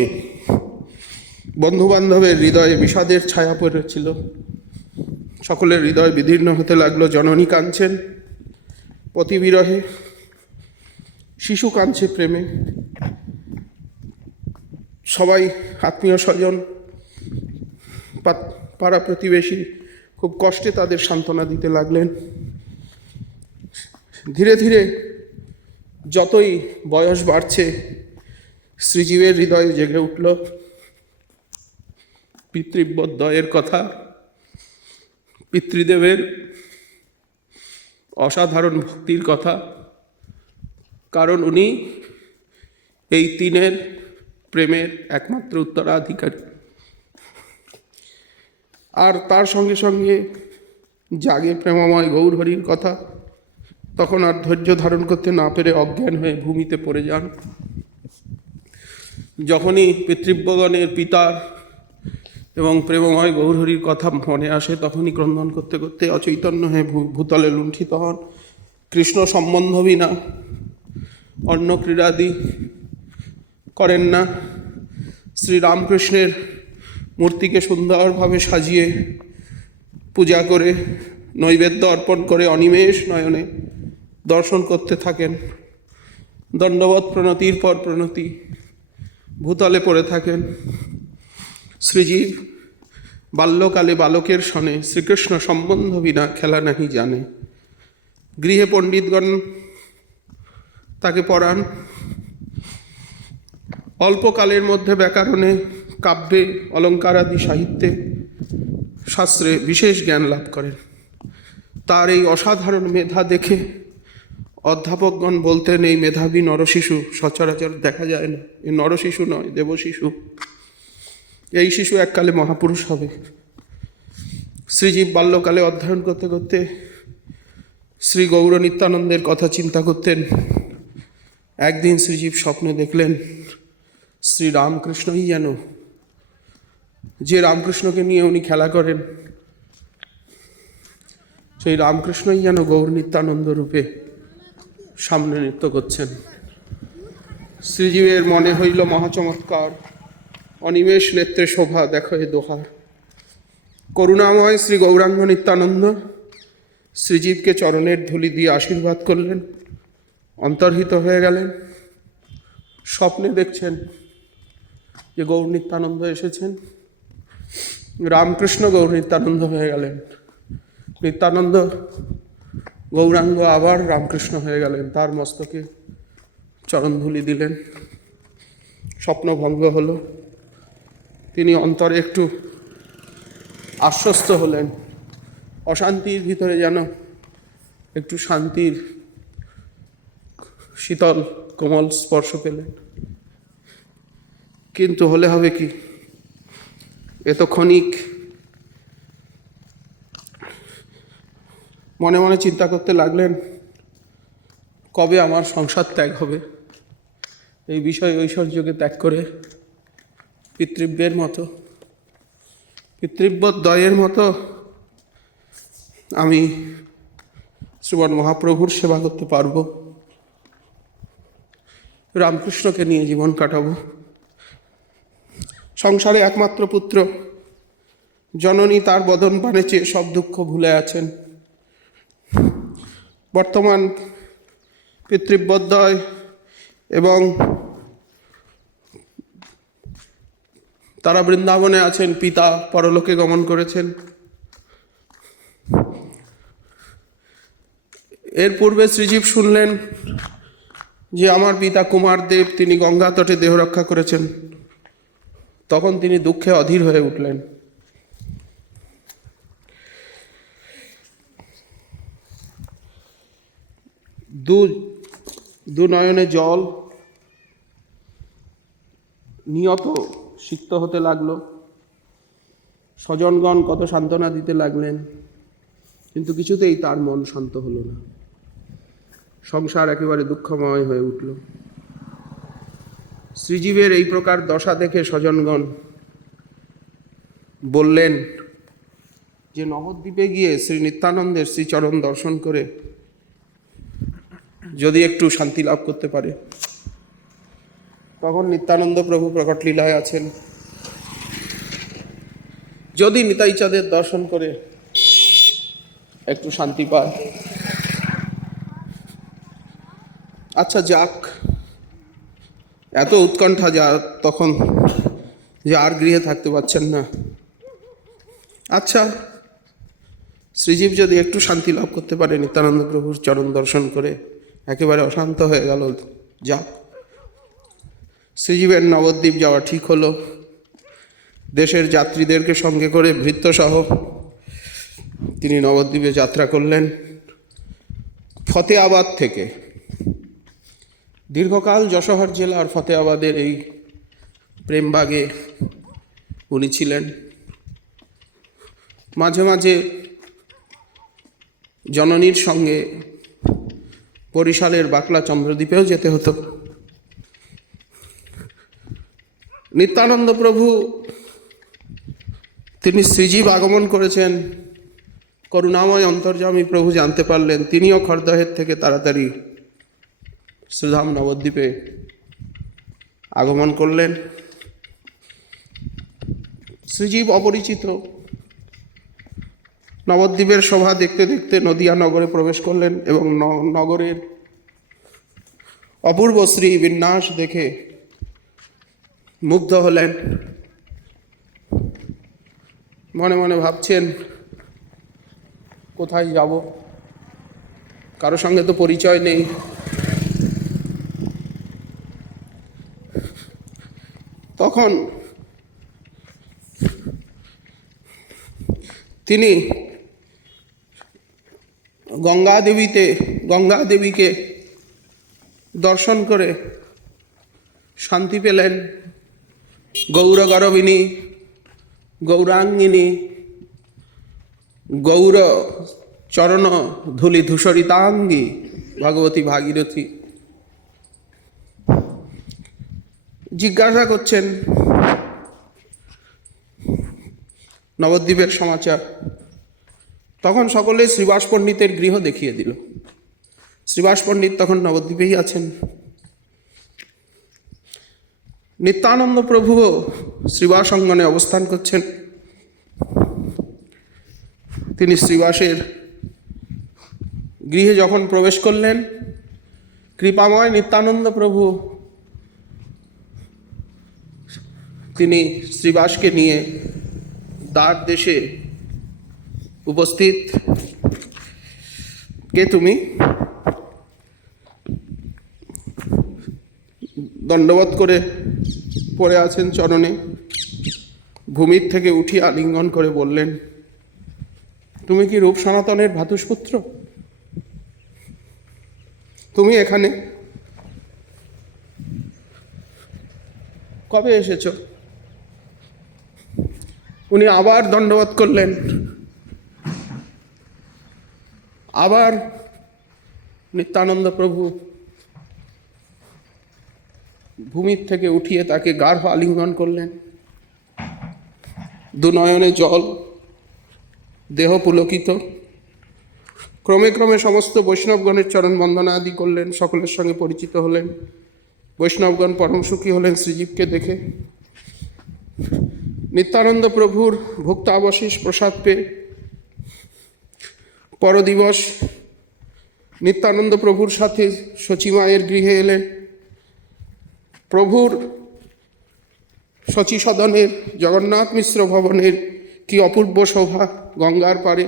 বন্ধুবান্ধবের হৃদয়ে বিষাদের ছায়া পড়েছিল। সকলের হৃদয় বিদীর্ণ হতে লাগলো। জননী কাঁদছেন পতিবিরহে, শিশু কাঁদছে প্রেমে। সবাই আত্মীয় স্বজন, পাড়া প্রতিবেশী খুব কষ্টে তাদের সান্ত্বনা দিতে লাগলেন। ধীরে ধীরে যতই বয়স বাড়ছে, শ্রীজীবের হৃদয়ে জেগে উঠল পিতৃব্যদয়ের কথা, পিতৃদেবের অসাধারণ ভক্তির কথা। কারণ উনি এই তিনের প্রেমের একমাত্র উত্তরাধিকারী। আর তার সঙ্গে সঙ্গে জাগে প্রেমময় গৌরহরির কথা। তখন আর ধৈর্য ধারণ করতে না পেরে অজ্ঞান হয়ে ভূমিতে পড়ে যান। যখনই পিতৃব্যগণের পিতার এবং প্রেমময় গৌরহরির কথা মনে আসে, তখনই ক্রন্দন করতে করতে অচৈতন্য হয়ে ভূতলে লুণ্ঠিত হন। কৃষ্ণ সম্বন্ধ বিনা অন্য ক্রীড়াদি করেন না। শ্রীরামকৃষ্ণের মূর্তিকে সুন্দরভাবে সাজিয়ে পূজা করে, নৈবেদ্য অর্পণ করে অনিমেষ নয়নে দর্শন করতে থাকেন। দণ্ডবৎ প্রণতির পর প্রণতি ভূতলে পড়ে থাকেন। শ্রীজীব বাল্যকালে বালকের সনে শ্রীকৃষ্ণ সম্বন্ধ বিনা খেলা নাহি জানে। গৃহে পণ্ডিতগণ তাকে পড়ান। অল্পকালের মধ্যে ব্যাকরণে, কাব্যে, অলঙ্কারাদি সাহিত্যে, শাস্ত্রে বিশেষ জ্ঞান লাভ করেন। তার এই অসাধারণ মেধা দেখে অধ্যাপকগণ বলতেন, এই মেধাবী নরশিশু সচরাচর দেখা যায় না। এ নরশিশু নয়, দেবশিশু। এই শিশু এককালে মহাপুরুষ হবে। শ্রীজীব বাল্যকালে অধ্যয়ন করতে করতে শ্রী গৌর নিত্যানন্দের কথা চিন্তা করতেন। একদিন শ্রীজীব স্বপ্নে দেখলেন শ্রী রামকৃষ্ণই যেন, যে রামকৃষ্ণকে নিয়ে উনি খেলা করেন, সেই রামকৃষ্ণই যেন গৌর নিত্যানন্দ রূপে সামনে নৃত্য করছেন। শ্রীজীবের মনে হইল মহাচমৎকার, অনিমেষ নেত্রে শোভা দেখো এ দোহার। করুণাময় শ্রী গৌরাঙ্গ নিত্যানন্দ শ্রীজীবকে চরণের ধূলি দিয়ে আশীর্বাদ করলেন, অন্তর্হিত হয়ে গেলেন। স্বপ্নে দেখছেন যে গৌর নিত্যানন্দ এসেছেন। রামকৃষ্ণ গৌর নিত্যানন্দ হয়ে গেলেন। নিত্যানন্দ গৌরাঙ্গ আবার রামকৃষ্ণ হয়ে গেলেন। তার মস্তকে চরণধূলি দিলেন। স্বপ্নভঙ্গ হলো। তিনি অন্তরে একটু আশ্বস্ত হলেন। অশান্তির ভিতরে যেন একটু শান্তির শীতল কোমল স্পর্শ পেলেন। কিন্তু হলে হবে কি, এত ক্ষণিক। মনে মনে চিন্তা করতে লাগলেন, কবে আমার সংসার ত্যাগ হবে। এই বিষয় ঐশ্বর্যকে ত্যাগ করে পিতৃব্যের মতো, পিতৃব্যদ্বয়ের মতো আমি শ্রীমন মহাপ্রভুর সেবা করতে পারবো, রামকৃষ্ণকে নিয়ে জীবন কাটাবো। সংসারে একমাত্র পুত্র, জননী তার বদন পানে চেয়ে সব দুঃখ ভুলে আছেন। বর্তমান পিতৃব্যদ্বয় এবং তারা বৃন্দাবনে আছেন, পিতা পরলোকে গমন করেছেন। এর পূর্বে শ্রীজীব শুনলেন যে আমার পিতা কুমারদেব তিনি গঙ্গা তটে দেহ রক্ষা করেছেন। তখন তিনি দুঃখে অধীর হয়ে উঠলেন। দু নয়নে জল নিয়ত সিক্ত হতে লাগলো। স্বজনগণ কত সান্ত্বনা দিতে লাগলেন, কিন্তু কিছুতেই তার মন শান্ত হলো না। সংসার একেবারে দুঃখময় হয়ে উঠল। শ্রীজীবের এই প্রকার দশা দেখে স্বজনগণ বললেন যে নবদ্বীপে গিয়ে শ্রী নিত্যানন্দের শ্রীচরণ দর্শন করে যদি একটু শান্তি লাভ করতে পারে। তখন নিত্যানন্দ প্রভু প্রকট লীলায় আছেন। যদি নিতাইচাঁদের দর্শন করে একটু শান্তি পায়, আচ্ছা যাক, এত উৎকণ্ঠা যা তখন যে আর গৃহে থাকতে পারছেন না। আচ্ছা, শ্রীজীব যদি একটু শান্তি লাভ করতে পারে নিত্যানন্দ প্রভুর চরণ দর্শন করে, একেবারে অশান্ত হয়ে গেল, যাক। শ্রীজীবের নবদ্বীপ যাওয়া ঠিক হলো। দেশের যাত্রীদেরকে সঙ্গে করে ভৃত্যসহ তিনি নবদ্বীপে যাত্রা করলেন। ফতেয়াবাদ থেকে, দীর্ঘকাল যশোহর জেলার ফতেয়াবাদের এই প্রেমবাগে উনি ছিলেন। মাঝে মাঝে জননীর সঙ্গে বরিশালের বাকলা চন্দ্রদ্বীপেও যেতে হতো। নিত্যানন্দ প্রভু তিনি শ্রীজীব আগমন করেছেন, করুণাময় অন্তর্যামী প্রভু জানতে পারলেন। তিনিও খড়দহের থেকে তাড়াতাড়ি শ্রীধাম নবদ্বীপে আগমন করলেন। শ্রীজীব অপরিচিত নবদ্বীপের শোভা দেখতে দেখতে নদিয়া নগরে প্রবেশ করলেন এবং নগরের অপূর্ব শ্রী বিন্যাস দেখে মুগ্ধ হলেন। মনে মনে ভাবছেন, কোথায় যাব, কারো সঙ্গে তো পরিচয় নেই। তখন তিনি গঙ্গা দেবীকে দর্শন করে শান্তি পেলেন। গৌরগরবিনী, গৌরাঙ্গিনী, গৌর চরণ ধূলি ধূসরিতাঙ্গী ভগবতী ভাগীরথী জিজ্ঞাসা করছেন নবদ্বীপের সমাচার। তখন সকলে শ্রীবাস পণ্ডিতের গৃহ দেখিয়ে দিল। শ্রীবাস পণ্ডিত তখন নবদ্বীপেই আছেন। নিত্যানন্দ প্রভুও শ্রীবাস অঙ্গনে অবস্থান করছেন। তিনি শ্রীবাসের গৃহে যখন প্রবেশ করলেন, কৃপাময় নিত্যানন্দ প্রভু তিনি শ্রীবাসকে নিয়ে দ্বার দেশে উপস্থিত। কে তুমি? দণ্ডবত করে পড়ে আছেন চরণে। ভূমির থেকে উঠিয়ে আলিঙ্গন করে বললেন, তুমি কি রূপ সনাতনের ভ্রাতুষ্পুত্র? তুমি এখানে কবে এসেছ? উনি আবার দণ্ডবত করলেন। আবার নিত্যানন্দ প্রভু ভূমির থেকে উঠিয়ে তাকে গাঢ় আলিঙ্গন করলেন। দুনয়নে জল, দেহ পুলকিত। ক্রমে ক্রমে সমস্ত বৈষ্ণবগণের চরণ বন্দনা আদি করলেন, সকলের সঙ্গে পরিচিত হলেন। বৈষ্ণবগণ পরম সুখী হলেন শ্রীজীবকে দেখে। নিত্যানন্দ প্রভুর ভুক্তাবশেষ প্রসাদ পেয়ে পরদিবস নিত্যানন্দ প্রভুর সাথে শচীমায়ের গৃহে এলেন। প্রভুর শচী সদনের জগন্নাথ মিশ্র ভবনের কি অপূর্ব শোভা! গঙ্গার পাড়ে,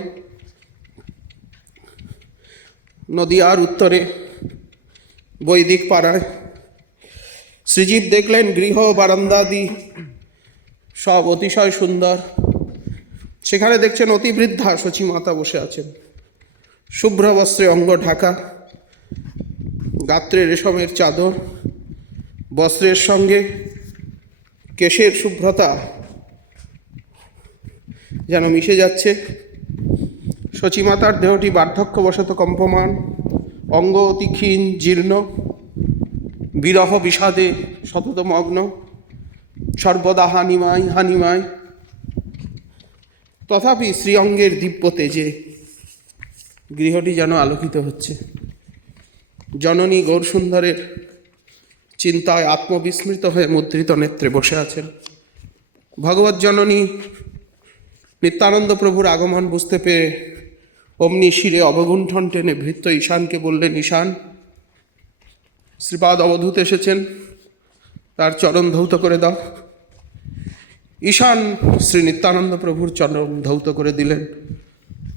নদিয়ার উত্তরে বৈদিক পাড়ায় শ্রীজীব দেখলেন গৃহ বারান্দাদি সব অতিশয় সুন্দর। সেখানে দেখছেন অতি বৃদ্ধা শচী মাতা বসে আছেন, শুভ্র বস্ত্রে অঙ্গ ঢাকা, গাত্রে রেশমের চাদর, বস্ত্রের সঙ্গে কেশের শুভ্রতা যেন মিশে যাচ্ছে। শচীমাতার দেহটি বার্ধক্যবশত কম্পমান, অঙ্গ অতি ক্ষীণ জীর্ণ, বিরহ বিষাদে সতত মগ্ন, সর্বদা হানিমায় হানিমায়। তথাপি শ্রীঅঙ্গের দিব্য তেজে গৃহটি যেন আলোকিত হচ্ছে। জননী গৌরসুন্দরের চিন্তায় আত্মবিস্মৃত হয়ে মুদ্রিত নেত্রে বসে আছেন। ভগবৎ জননী নিত্যানন্দ প্রভুর আগমন বুঝতে পেরে অমনি শিরে অবগুণ্ঠন টেনে ভৃত্য ঈশানকে বললেন, ঈশান, শ্রীপাদ অবধূত এসেছেন, তার চরণ ধৌত করে দাও। ঈশান শ্রী নিত্যানন্দ প্রভুর চরণ ধৌত করে দিলেন।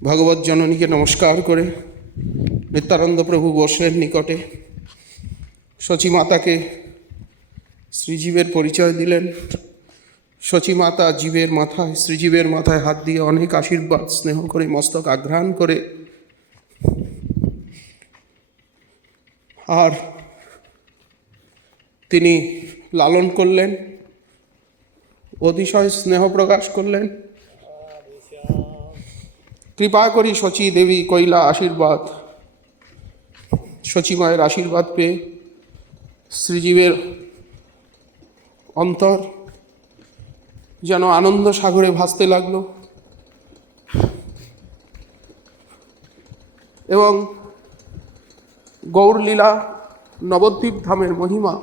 ভগবৎ জননীকে নমস্কার করে নিত্যানন্দ প্রভু বসলেন নিকটে। শচীমাতাকে শ্রীজীবের পরিচয় দিলেন। শচীমাতা জীবের মাথায়, শ্রীজীবের মাথায় হাত দিয়ে অনেক আশীর্বাদ স্নেহ করে মস্তক আঘ্রাণ করে আর তিনি লালন করলেন, অতিশয় স্নেহ প্রকাশ করলেন। কৃপা করি শচী দেবী কইলা আশীর্বাদ। শচীমায়ের আশীর্বাদ পেয়ে শ্রীজীবের অন্তর যেন আনন্দ সাগরে ভাসতে লাগলো এবং গৌরলীলা নবদ্বীপ ধামের মহিমা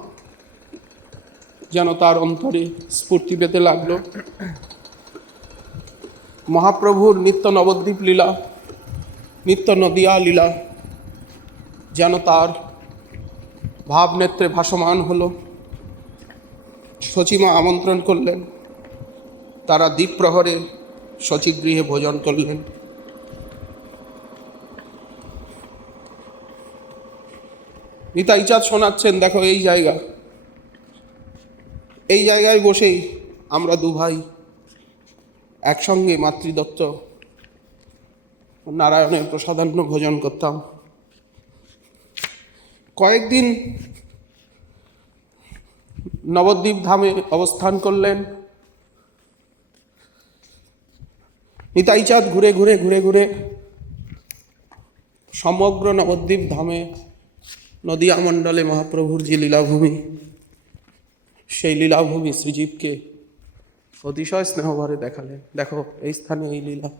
যেন তার অন্তরে স্ফূর্তি পেতে লাগলো। মহাপ্রভুর নিত্য নবদ্বীপ লীলা, নিত্য নদিয়া লীলা যেন তার ভাবনেত্রে ভাসমান হলো। শচীমা আমন্ত্রণ করলেন, তারা দ্বীপ্রহরে শচীগৃহে ভোজন করলেন। নিতাইচাঁদ শোনাচ্ছেন, দেখো এই জায়গা, এই জায়গায় বসেই আমরা দু ভাই একসঙ্গে মাতৃদত্ত নারায়ণের প্রসাদান্ন ভোজন করতাম। কয়েকদিন নবদ্বীপ ধামে অবস্থান করলেন। নিতাইচাঁদ ঘুরে ঘুরে ঘুরে ঘুরে সমগ্র নবদ্বীপ ধামে নদিয়া মণ্ডলে মহাপ্রভুর যে লীলাভূমি, সেই লীলাভূমি শ্রীজীবকে অতিশয় স্নেহভরে দেখালেন। দেখো এই স্থানে এই লীলা,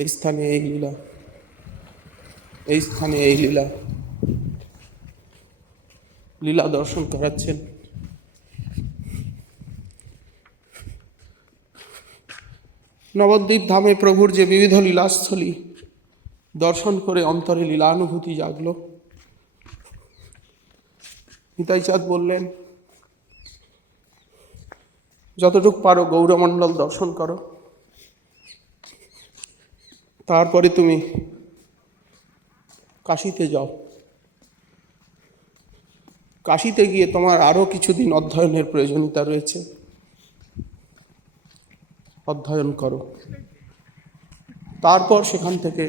এই স্থানে এই লীলা, এই স্থানে এই লীলা, লীলা দর্শন করাচ্ছেন। নবদ্বীপ ধামে প্রভুর যে বিবিধ লীলাস্থলী দর্শন করে অন্তরে লীলানুভূতি জাগল। নিতাইচাঁদ বললেন, যতটুকু পারো গৌরমণ্ডল দর্শন করো, তারপরে তুমি কাশীতে যাও। কাশীতে গিয়ে তোমার আরও কিছুদিন অধ্যয়নের প্রয়োজনীয়তা রয়েছে, অধ্যয়ন করো। তারপর সেখান থেকে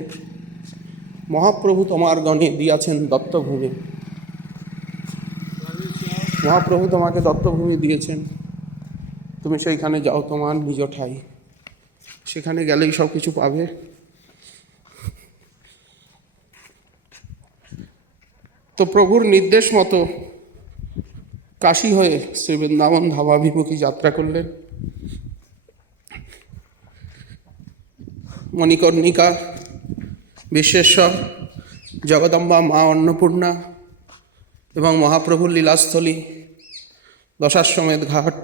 মহাপ্রভু তোমার গণে দিয়াছেন দত্তভূমি, মহাপ্রভু তোমাকে দত্তভূমি দিয়েছেন, তুমি সেইখানে যাও, তোমার নিজ ঠাই, সেখানে গেলেই সব কিছু পাবে। তো প্রভুর নির্দেশ মতো কাশী হয়ে শ্রী বৃন্দাবন ধামাভিমুখী যাত্রা করলেন। মণিকর্ণিকা, বিশ্বেশ্বর, জগদম্বা মা অন্নপূর্ণা এবং মহাপ্রভুর লীলাস্থলী, দশাশ্বমেধ ঘাট,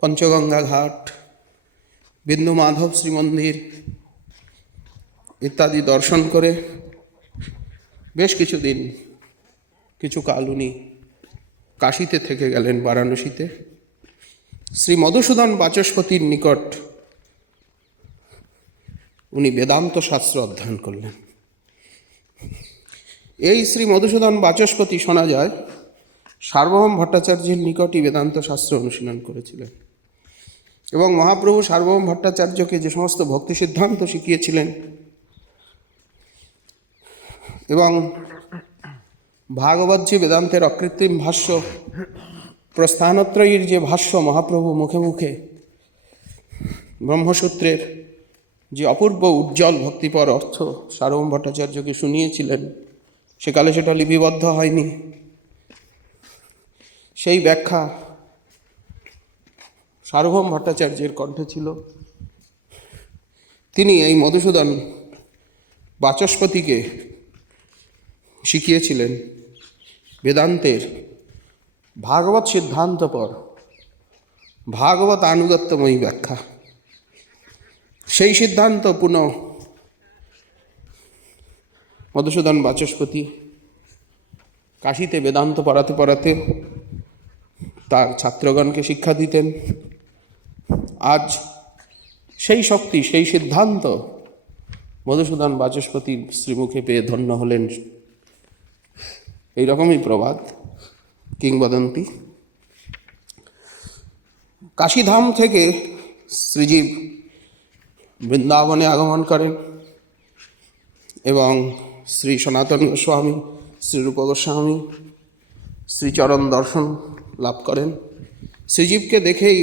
পঞ্চগঙ্গা ঘাট, বিন্দু মাধব শ্রীমন্দির ইত্যাদি দর্শন করে বেশ কিছুদিন কিছুকাল উনি কাশীতে থেকে গেলেন, বারাণসীতে। শ্রী মধুসূদন বাচস্পতির নিকট উনি বেদান্ত শাস্ত্র অধ্যয়ন করলেন। এই শ্রী মধুসূদন বাচস্পতি শোনা যায় সার্বভৌম ভট্টাচার্যের নিকটই বেদান্ত শাস্ত্র অনুশীলন করেছিলেন এবং মহাপ্রভু সার্বভৌম ভট্টাচার্যকে যে সমস্ত ভক্তি সিদ্ধান্ত শিখিয়েছিলেন এবং ভাগবত যে বেদান্তের অকৃত্রিম ভাষ্য, প্রস্থানত্রয়ীর যে ভাষ্য মহাপ্রভু মুখে মুখে ব্রহ্মসূত্রের যে অপূর্ব উজ্জ্বল ভক্তিপর অর্থ সার্বভৌম ভট্টাচার্যকে শুনিয়েছিলেন, সেকালে সেটা লিপিবদ্ধ হয়নি। সেই ব্যাখ্যা সার্বভৌম ভট্টাচার্যের কণ্ঠে ছিল। তিনি এই মধুসূদন বাচস্পতিকে শিখিয়েছিলেন বেদান্তের ভাগবত সিদ্ধান্তপর ভাগবত আনুগত্যময়ী ব্যাখ্যা। সেই সিদ্ধান্ত পুনঃ মধুসূদন বাচস্পতি কাশীতে বেদান্ত পড়াতে পড়াতে তার ছাত্রগণকে শিক্ষা দিতেন। আজ সেই শক্তি, সেই সিদ্ধান্ত মধুসূদন বাচস্পতির শ্রীমুখে পেয়ে ধন্য হলেন। এইরকমই প্রবাদ, কিংবদন্তি। কাশীধাম থেকে শ্রীজীব বৃন্দাবনে আগমন করেন এবং শ্রী সনাতন গোস্বামী, শ্রীরূপ গোস্বামী শ্রীচরণ দর্শন লাভ করেন। শ্রীজীবকে দেখেই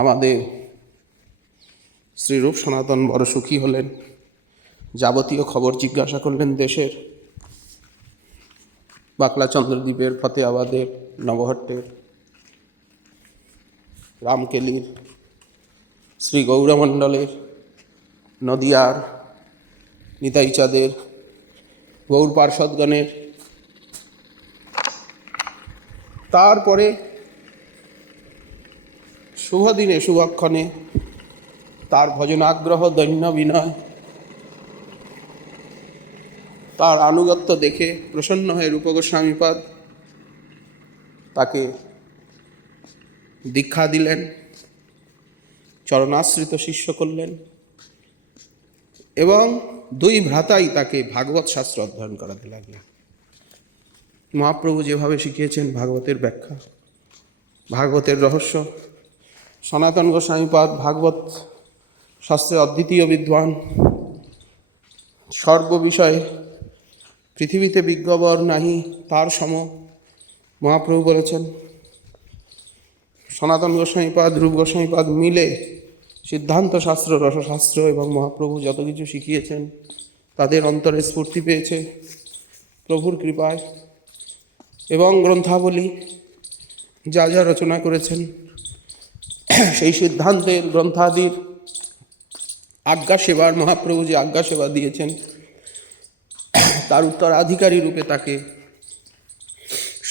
আমাদের শ্রীরূপ সনাতন বড় সুখী হলেন। যাবতীয় খবর জিজ্ঞাসা করলেন দেশের, বাকলা চন্দ্রদ্বীপের, ফতেয়াবাদের, নবহট্টের, রামকেলির, শ্রী গৌরমণ্ডলের, নদিয়ার, নিতাইচাঁদের, গৌর পার্ষদগণের। তারপরে শুভদিনে শুভক্ষণে তার ভজনাগ্রহ, দৈন্য বিনয়, তার আনুগত্য দেখে প্রসন্ন হয়ে রূপ গোস্বামীপাদ তাকে দীক্ষা দিলেন, চরণাশ্রিত শিষ্য করলেন এবং দুই ভ্রাতাই তাকে ভাগবত শাস্ত্র অধ্যয়ন করাতে লাগলেন। মহাপ্রভু যেভাবে শিখিয়েছেন ভাগবতের ব্যাখ্যা, ভাগবতের রহস্য, সনাতন গোস্বামীপাদ ভাগবত শাস্ত্রে অদ্বিতীয় বিদ্বান, সর্ববিষয়ে পৃথিবীতে বিজ্ঞবর নাহি তার সম, মহাপ্রভু বলেছেন। সনাতন গোস্বামীপাদ, রূপ গোস্বামীপাদ মিলে সিদ্ধান্ত শাস্ত্র, রসশাস্ত্র এবং মহাপ্রভু যত কিছু শিখিয়েছেন তাদের অন্তরে স্ফূর্তি পেয়েছে প্রভুর কৃপায়। এবং গ্রন্থাবলী যা যা রচনা করেছেন সেই সিদ্ধান্তের গ্রন্থাদির আজ্ঞা সেবার, মহাপ্রভু যে আজ্ঞা সেবা দিয়েছেন তার উত্তরাধিকারী রূপে তাকে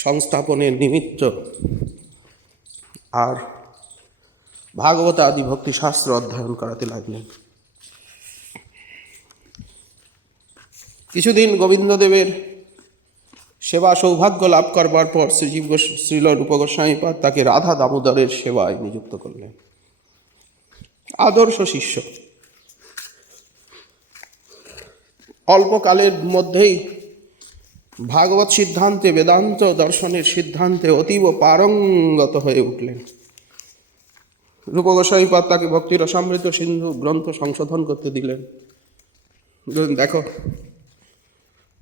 সংস্থাপনের নিমিত্ত আর ভাগবত আদি ভক্তি শাস্ত্র অধ্যয়ন করাতে লাগলেন। কিছুদিন গোবিন্দদেবের সেবা সৌভাগ্য লাভ করবার পর শ্রীজীব শ্রীল রূপ গোস্বামীপাদ তাকে রাধা দামোদরের সেবায় নিযুক্ত করলেন। আদর্শ শিষ্য। অল্পকালের মধ্যেই ভাগবত সিদ্ধান্তে, বেদান্ত দর্শনের সিদ্ধান্তে অতীব পারঙ্গত হয়ে উঠলেন। রূপ গোস্বামীপাদ তাকে ভক্তি রসামৃত সিন্ধু গ্রন্থ সংশোধন করতে দিলেন। দেখো,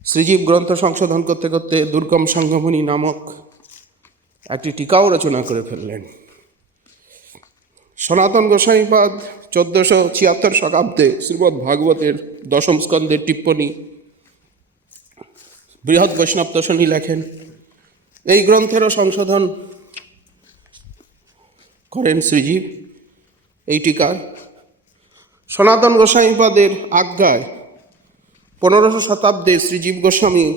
শ্রীজীব গ্রন্থ সংশোধন করতে করতে দুর্গম সংগমনী নামক একটি টিকাও রচনা করে ফেললেন। সনাতন গোস্বামীপাদ 1476 শতাব্দে শ্রীমদ্ ভাগবতের দশম স্কন্ধের টিপ্পনী বৃহৎ বৈষ্ণব দর্শনী লেখেন। এই গ্রন্থেরও সংশোধন করেন শ্রীজীব এই টিকার। সনাতন গোস্বামীপাদের আজ্ঞায় 1500 শতাব্দে শ্রীজীব গোস্বামী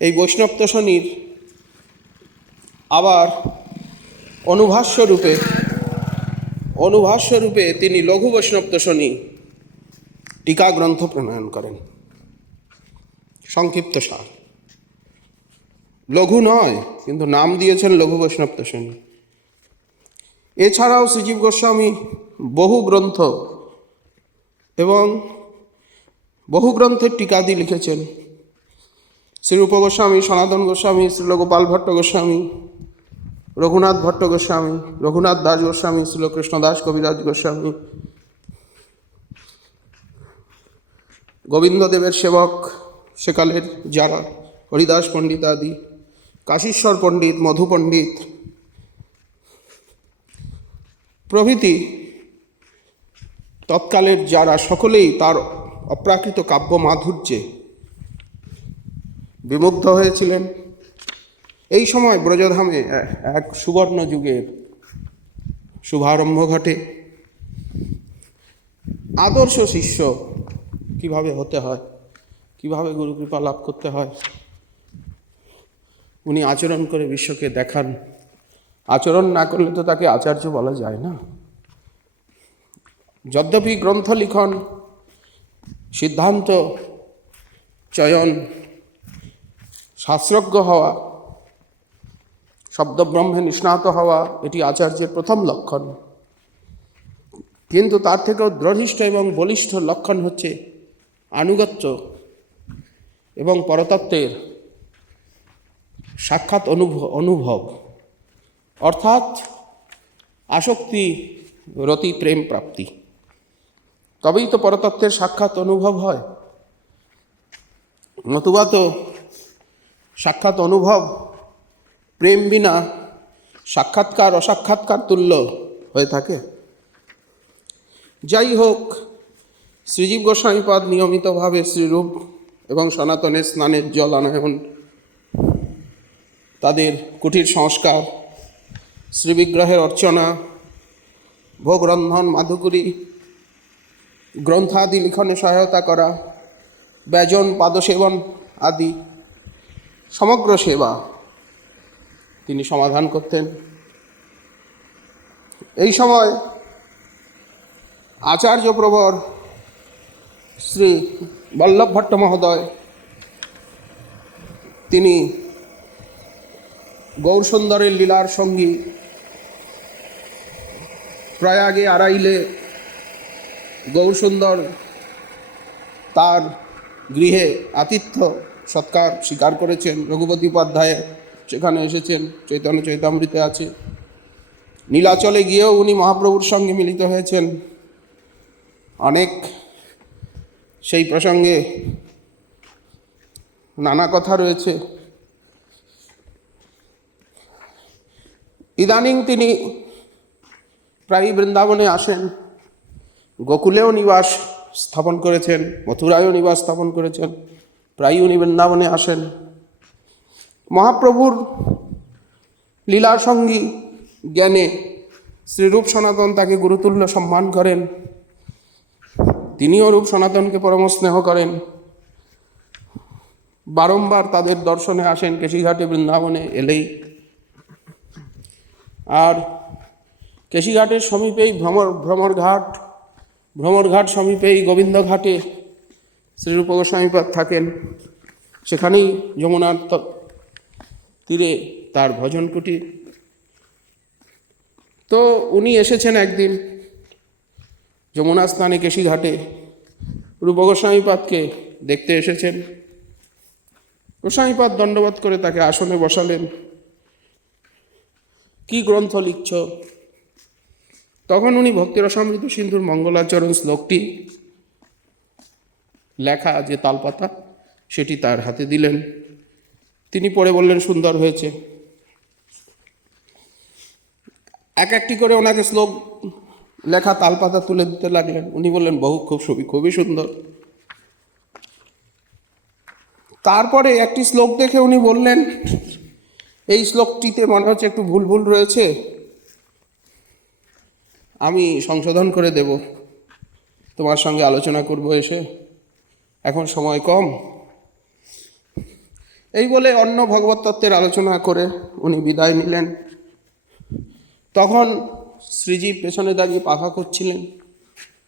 এই বৈষ্ণব তোষণীর আবার অনুভাষ্য রূপে তিনি লঘু বৈষ্ণব তোষণী টিকা গ্রন্থ প্রণয়ন করেন। সংক্ষিপ্ত সার, লঘু নয় কিন্তু নাম দিয়েছেন লঘু বৈষ্ণব তোষণী। এছাড়াও শ্রীজীব গোস্বামী বহু গ্রন্থ এবং বহু গ্রন্থের টিকাদি লিখেছেন। শ্রীরূপ গোস্বামী, সনাতন গোস্বামী, শ্রীলগোপাল ভট্ট গোস্বামী, রঘুনাথ ভট্ট গোস্বামী, রঘুনাথ দাস গোস্বামী, শ্রীলকৃষ্ণদাস কবিরাজ গোস্বামী, গোবিন্দদেবের সেবক সেকালের যারা হরিদাস পণ্ডিত আদি, কাশীশ্বর পণ্ডিত, মধু পণ্ডিত প্রভৃতি তৎকালের যারা সকলেই তার অপ্রাকৃত কাব্য মাধুর্যে বিমুগ্ধ হয়েছিলেন। এই সময় ব্রজধামে এক সুবর্ণ যুগের শুভারম্ভ ঘটে। আদর্শ শিষ্য কিভাবে হতে হয়, কিভাবে গুরুকৃপা লাভ করতে হয়, উনি আচরণ করে বিশ্বকে দেখান। আচরণ না করলে তো তাকে আচার্য বলা যায় না। যদ্যপি গ্রন্থ লিখন, সিদ্ধান্ত চয়ন, শাস্ত্রজ্ঞ হওয়া, শব্দব্রহ্মে নিষ্ণাত হওয়া এটি আচার্যের প্রথম লক্ষণ, কিন্তু তার থেকেও দৃঢ় এবং বলিষ্ঠ লক্ষণ হচ্ছে আনুগত্য এবং পরতত্ত্বের সাক্ষাৎ অনুভব, অর্থাৎ আসক্তি রতি প্রেম প্রাপ্তি। তবেই তো পরতত্ত্বের সাক্ষাৎ অনুভব হয়, নতুবা তো সাক্ষাৎ অনুভব প্রেম বিনা সাক্ষাৎকার অসাক্ষাৎকার তুল্য হয়ে থাকে। যাই হোক, শ্রীজীব গোস্বামীপাদ নিয়মিতভাবে শ্রীরূপ এবং সনাতনের স্নানের জল আনয়ন, তাদের কুটির সংস্কার, শ্রীবিগ্রহের অর্চনা, ভোগ রন্ধন, মাধুকরী গ্রন্থাদি লিখনে সহায়তা করা, ব্যজন, পাদসেবন আদি সমগ্র সেবা তিনি সমাধান করতেন। এই সময় আচার্য প্রবর শ্রী বল্লভ ভট্ট মহোদয় তিনি গৌরসুন্দরের লীলার সঙ্গী প্রয়াগে আড়াইলে গৌরসুন্দর তার গৃহে আতিথ্য সৎকার স্বীকার করেছেন। রঘুপতি উপাধ্যায় সেখানে এসেছেন, চৈতন্য চৈতামৃতে আছে। নীলাচলে গিয়েও উনি মহাপ্রভুর সঙ্গে মিলিত হয়েছেন। অনেক সেই প্রসঙ্গে নানা কথা রয়েছে। ইদানিং তিনি প্রায়ই বৃন্দাবনে আসেন, গোকুলেও নিবাস স্থাপন করেছেন, মথুরায়ও নিবাস স্থাপন করেছেন, প্রায়ই উনি বৃন্দাবনে আসেন। মহাপ্রভুর লীলার সঙ্গী জ্ঞানে শ্রীরূপ সনাতন তাকে গুরুতুল্য সম্মান করেন, তিনিও রূপ সনাতনকে পরম স্নেহ করেন। বারংবার তাদের দর্শনে আসেন কেশিঘাটে, বৃন্দাবনে এলেই। আর কেশিঘাটের সমীপেই ভ্রমরঘাট সমীপেই গোবিন্দঘাটে শ্রীরূপ গোস্বামীপাদ থাকেন। সেখানেই যমুনার তীরে তার ভজন কুটির। তো উনি এসেছেন একদিন যমুনা স্নানে কেশিঘাটে, রূপ গোস্বামীপাদকে দেখতে এসেছেন। গোস্বামীপাদ দণ্ডবোধ করে তাকে আসনে বসালেন। কি গ্রন্থ লিখছ? তখন উনি ভক্তিরসামৃত সিন্ধুর মঙ্গলাচরণ শ্লোকটি লেখা যে তালপাতা সেটি তার হাতে দিলেন। তিনি পড়ে বললেন, সুন্দর হয়েছে। এক একটি করে ওনাকে শ্লোক লেখা তালপাতা তুলে দিতে লাগলেন। উনি বললেন, খুবই সুন্দর। তারপরে একটি শ্লোক দেখে উনি বললেন, এই শ্লোকটিতে মনে হচ্ছে একটু ভুল রয়েছে, আমি সংশোধন করে দেব। তোমার সঙ্গে আলোচনা করব এসে, এখন সময় কম। এই বলে অন্য ভগবত তত্ত্বের আলোচনা করে উনি বিদায় নিলেন। তখন শ্রীজীব পেছনে দাঁড়িয়ে পাখা করছিলেন।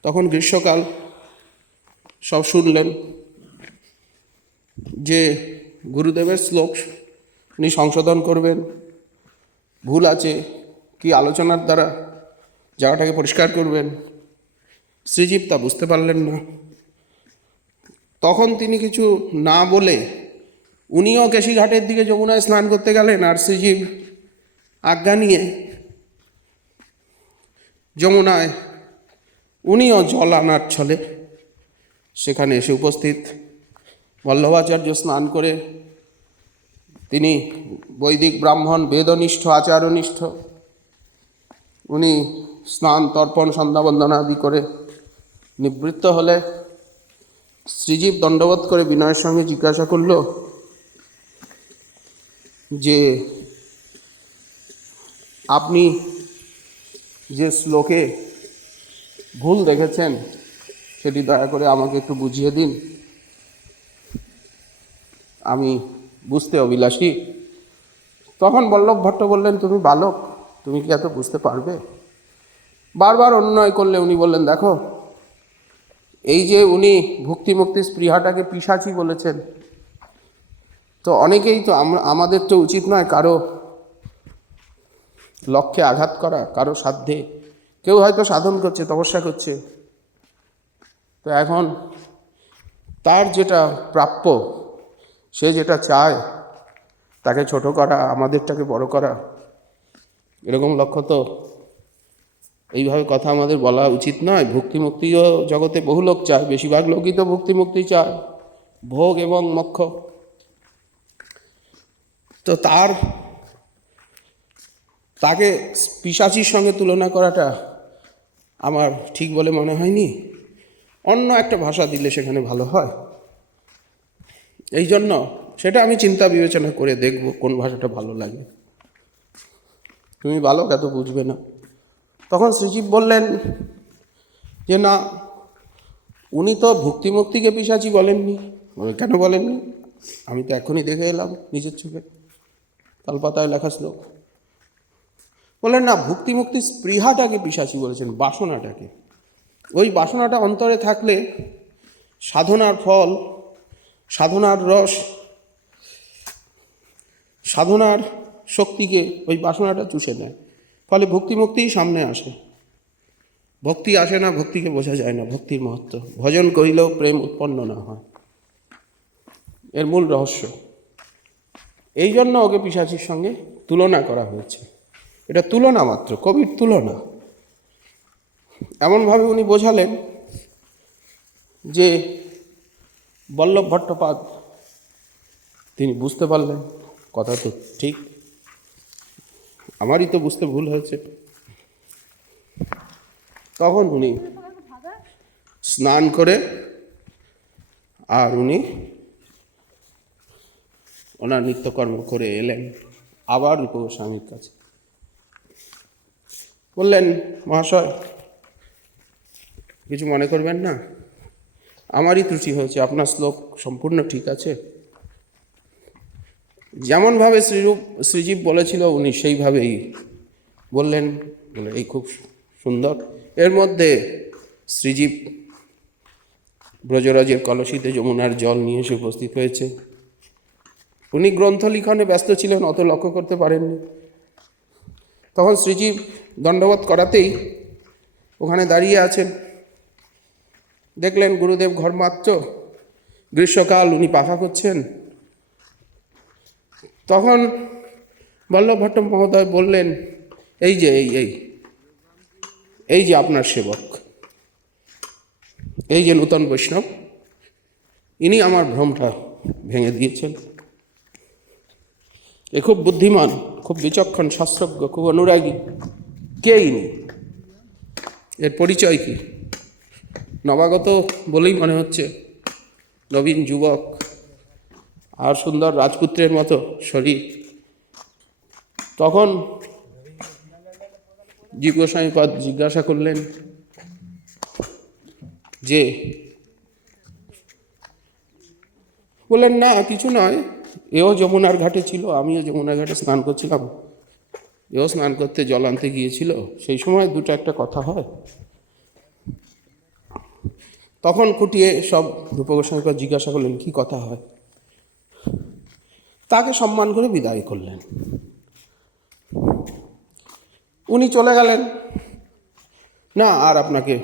তখন গ্রীষ্মকাল, সব শুনলেন যে গুরুদেবের শ্লোক উনি সংশোধন করবেন, ভুল আছে কি আলোচনার দ্বারা জায়গাটাকে পরিষ্কার করবেন। শ্রীজীব তা বুঝতে পারলেন না। তখন তিনি কিছু না বলে উনিও কেশিঘাটের দিকে যমুনায় স্নান করতে গেলেন, আর শ্রীজীব আজ্ঞা নিয়ে যমুনায় উনিও জল আনার ছলে সেখানে এসে উপস্থিত। বল্লভাচার্য স্নান করে, তিনি বৈদিক ব্রাহ্মণ, বেদনিষ্ঠ, আচারনিষ্ঠ, উনি স্নান তর্পণ সন্ধ্যা বন্দনা আদি করে নিবৃত্ত হলে শ্রীজীব দণ্ডবোধ করে বিনয়ের সঙ্গে জিজ্ঞাসা করল যে আপনি যে শ্লোকে ভুল দেখেছেন সেটি দয়া করে আমাকে একটু বুঝিয়ে দিন, আমি বুঝতে অভিলাষী। তখন বল্লভ ভট্ট বললেন, তুমি বালক, তুমি কি এত বুঝতে পারবে? বারবার অনুনয় করলে উনি বললেন, দেখো, এই যে উনি ভক্তি মুক্তি স্পৃহাটাকে পিশাচি বলেছেন, তো অনেকেই তো আমাদের তো উচিত নয় কারো লক্ষ্যে আঘাত করা, কারো সাধ্যে। কেউ হয়তো সাধন করছে, তপস্যা করছে, তো এখন তার যেটা প্রাপ্য, সে যেটা চায় তাকে ছোট করা, আমাদেরটাকে বড় করা, এরকম লক্ষ্য তো এইভাবে কথা আমাদের বলা উচিত নয়। ভক্তি মুক্তিও জগতে বহু লোক চায়, বেশিরভাগ লোকই তো ভক্তি মুক্তি চায়, ভোগ এবং মোক্ষ। তো তাকে পিশাচির সঙ্গে তুলনা করাটা আমার ঠিক বলে মনে হয়নি। অন্য একটা ভাষা দিলে সেখানে ভালো হয়। এই জন্য সেটা আমি চিন্তা বিবেচনা করে দেখব কোন ভাষাটা ভালো লাগে। তুমি বালক, এত বুঝবে না। তখন শ্রীজীব বললেন যে না, উনি তো ভক্তি মুক্তিকে পিশাচি বলেননি। কেন বলেননি? আমি তো এখনই দেখে এলাম নিজের চোখে, তালপাতায় লেখা শ্লোক। বললেন না, ভক্তি মুক্তি স্পৃহাটাকে পিশাচি বলেছেন, বাসনাটাকে। ওই বাসনাটা অন্তরে থাকলে সাধনার ফল, সাধনার রস, সাধনার শক্তিকে ওই বাসনাটা চুষে নেয়। ফলে ভক্তি মুক্তিই সামনে আসে। ভক্তি আসে না, ভক্তিকে বোঝা যায় না, ভক্তির মহত্ব। ভজন করিলেও প্রেম উৎপন্ন না হয়, এর মূল রহস্য। এই জন্য ওকে পিশাচির সঙ্গে তুলনা করা হয়েছে। এটা তুলনা মাত্র, কবির তুলনা। এমনভাবে উনি বোঝালেন যে বল্লভ ভট্টপাদ তিনি বুঝতে পারলেন কথা তো ঠিক, আমারই তো বুঝতে ভুল হয়েছে। তখন উনি স্নান করে আর উনি ওনার নিত্যকর্ম করে এলেন আবার রূপ গোস্বামীর কাছে। বললেন, মহাশয়, কিছু মনে করবেন না, আমারই ত্রুটি হয়েছে, আপনার শ্লোক সম্পূর্ণ ঠিক আছে। যেমনভাবে শ্রীজীব বলেছিল উনি সেইভাবেই বললেন। বলে, এই খুব সুন্দর। এর মধ্যে শ্রীজীব ব্রজরাজের কলসিতে যমুনার জল নিয়ে এসে উপস্থিত হয়েছে। উনি গ্রন্থ লিখনে ব্যস্ত ছিলেন, অত লক্ষ্য করতে পারেননি। তখন শ্রীজীব দণ্ডবোধ করাতেই ওখানে দাঁড়িয়ে আছেন। দেখলেন গুরুদেব ঘরমাত্র, গ্রীষ্মকাল, উনি পাখা করছেন। তখন বল্লভ ভট্ট মহোদয় বললেন, এই যে এই যে আপনার সেবক, এই যে নূতন বৈষ্ণব, ইনি আমার ভ্রমটা ভেঙে দিয়েছেন। এ খুব বুদ্ধিমান, খুব বিচক্ষণ, শাস্ত্রজ্ঞ, খুব অনুরাগী। কে ইনি? এর পরিচয় কি? নবাগত বলেই মনে হচ্ছে, নবীন যুবক, আর সুন্দর রাজপুত্রের মতো শরীর। তখন জীব গোস্বামীপাদ জিজ্ঞাসা করলেন যে বললেন, না কিছু নয়, এও যমুনার ঘাটে ছিল, আমিও যমুনার ঘাটে স্নান করছিলাম, এও স্নান করতে জল আনতে গিয়েছিল, সেই সময় দুটো একটা কথা হয়। তখন খুঁটিয়ে সব রূপগোস্বামীপাদ জিজ্ঞাসা করলেন কি কথা হয়। তাকে সম্মান করে বিদায় করলেন। উনি চলে গেলেন। না আর আপনাকে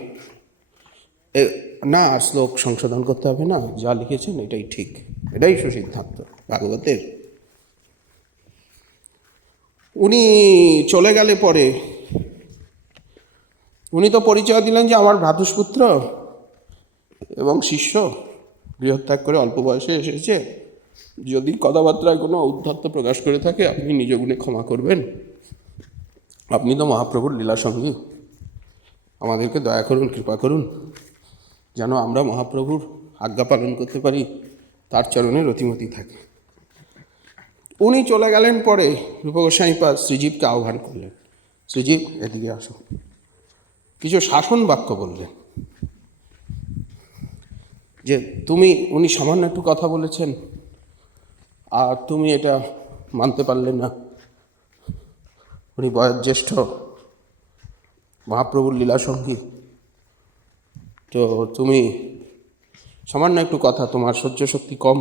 না আর শ্লোক সংশোধন করতে হবে না, যা লিখেছেন এটাই ঠিক, এটাই সুসিদ্ধান্ত ভাগবতের। উনি চলে গেলে পরে উনি তো পরিচয় দিলেন যে আমার ভ্রাতুষ্পুত্র এবং শিষ্য গৃহত্যাগ করে অল্প বয়সে এসেছে, যদি কথাবার্তায় কোনো ঔদ্ধত্য প্রকাশ করে থাকে আপনি নিজ গুণে ক্ষমা করবেন, আপনি তো মহাপ্রভুর লীলাসঙ্গী, আমাদেরকে দয়া করুন, কৃপা করুন, যেন আমরা মহাপ্রভুর আজ্ঞা পালন করতে পারি, তার চরণে রতিমতি থাকে। উনি চলে গেলেন পরে রূপগোস্বামীপাদ শ্রীজীবকে আহ্বান করলেন, শ্রীজীব এদিকে আসুন, কিছু শাসন বাক্য বললেন যে উনি সামান্য একটু কথা বলেছেন আর তুমি এটা মানতে পারলে না, উনি বয়োজ্যেষ্ঠ মহাপ্রভুর লীলাসঙ্গী, তো তুমি সামান্য একটু কথা, তোমার সহ্য শক্তি কম,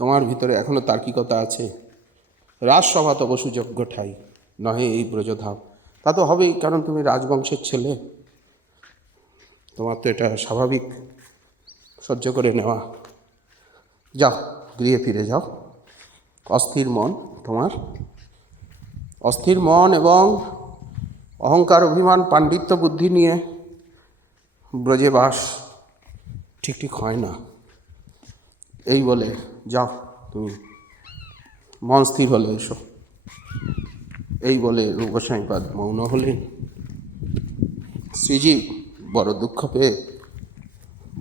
তোমার ভিতরে এখনো তার্কিকতা আছে, রাজসভা তব সুযোগ্য ঠাই নহে এই ব্রজধাম। তা তো হবেই, কারণ তুমি রাজবংশের ছেলে, তোমার তো এটা স্বাভাবিক সহ্য করে নেওয়া। যাও, গৃহে ফিরে যাও, অস্থির মন তোমার, অস্থির মন এবং অহংকার অভিমান পাণ্ডিত্য বুদ্ধি নিয়ে ব্রজে বাস ঠিক ঠিক হয় না। এই বলে যাও, তুমি মন স্থির হলে এসো। এই বলে রূপগোস্বামীপাদ মৌন হলেন। শ্রীজীব বড় দুঃখ পেয়ে,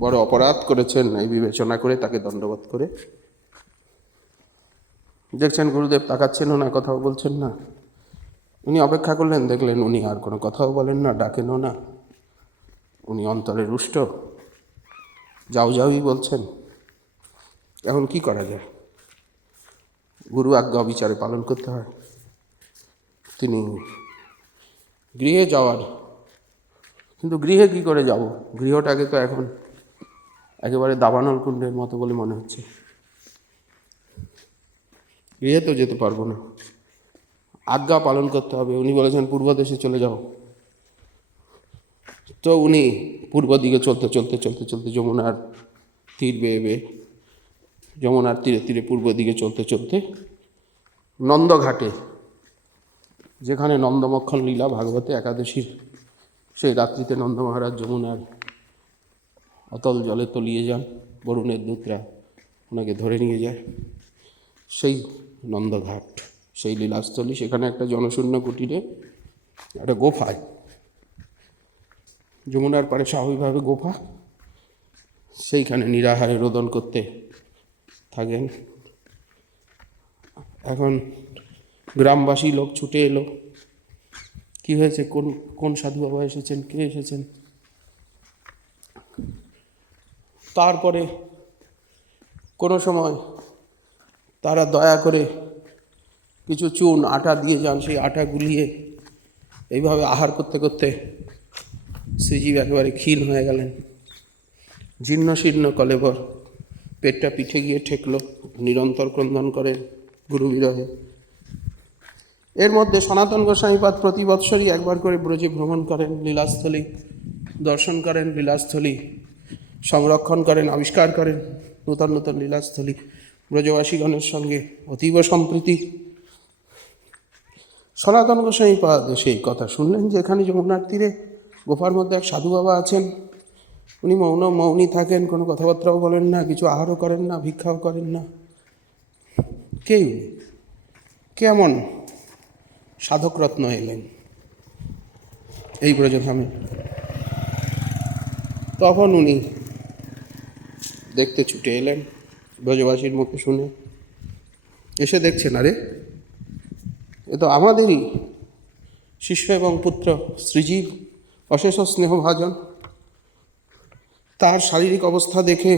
বড় অপরাধ করেছেন এই বিবেচনা করে তাকে দণ্ডবোধ করে দেখছেন গুরুদেব তাকাচ্ছেনও না, কথাও বলছেন না। উনি অপেক্ষা করলেন, দেখলেন উনি আর কোনো কথাও বলেন না, ডাকেনও না, উনি অন্তরে রুষ্ট, যাও যাওই বলছেন। এখন কি করা যায়, গুরু আজ্ঞা অবিচারে পালন করতে হয়। তিনি গৃহে যাওয়ার, কিন্তু গৃহে কি করে যাব, গৃহটাকে তো এখন একেবারে দাবানল কুণ্ডের মতো বলে মনে হচ্ছে, গৃহে তো যেতে পারবো না, আজ্ঞা পালন করতে হবে। উনি বলেছেন পূর্ব দেশে চলে যাও, তো উনি পূর্ব দিকে চলতে চলতে চলতে চলতে যমুনার তীর বেয়ে বেয়ে যমুনার তীরে তীরে পূর্ব দিকে চলতে চলতে নন্দঘাটে, যেখানে নন্দমক্ষণ লীলা ভাগবতে একাদশীর সেই রাত্রিতে নন্দ মহারাজ যমুনার অতল জলে তলিয়ে যান, বরুণের দূতরা ওনাকে ধরে নিয়ে যায়, সেই নন্দঘাট, সেই লীলাস্থলী, সেখানে একটা জনশূন্য কুটিরে একটা গোফায়, যমুনার পাড়ে স্বাভাবিকভাবে গোফা, সেইখানে নিরাহারে রোদন করতে থাকেন। এখন গ্রামবাসী লোক ছুটে এলো, কি হয়েছে, কোন কোন সাধু বাবা এসেছেন, কে এসেছেন। তারপরে কোনো সময় তারা দয়া করে কিছু চুন আটা দিয়ে যান, সেই আটা গুলিয়ে এইভাবে আহার করতে করতে শ্রীজীব একেবারে ক্ষীণ হয়ে গেলেন, জীর্ণ শীর্ণ কলেবর, পেটটা পিঠে গিয়ে ঠেকলো, নিরন্তর ক্রন্দন করেন গুরু বিরহে। এর মধ্যে সনাতন গোস্বামীপাদ প্রতি বৎসরই একবার করে ব্রজে ভ্রমণ করেন, লীলাস্থলী দর্শন করেন, লীলাস্থলী সংরক্ষণ করেন, আবিষ্কার করেন, নূতন নূতন লীলাস্থলী, ব্রজবাসীগণের সঙ্গে অতীব সম্প্রীতি। সনাতন গোস্বামীপাদ সেই কথা শুনলেন যে এখানে যমুনার তীরে গোফার মধ্যে এক সাধু বাবা আছেন, উনি মৌনী থাকেন, কোনো কথাবার্তাও বলেন না, কিছু আহারও করেন না, ভিক্ষাও করেন না। কেউ কেমন সাধকরত্ন এলেন এই ব্রজধামে। তখন উনি দেখতে ছুটে এলেন, ব্রজবাসীর মুখে শুনে এসে দেখছেন, আরে এ তো আমাদেরই শিষ্য এবং পুত্র শ্রীজীব, অশেষ স্নেহভাজন। তার শারীরিক অবস্থা দেখে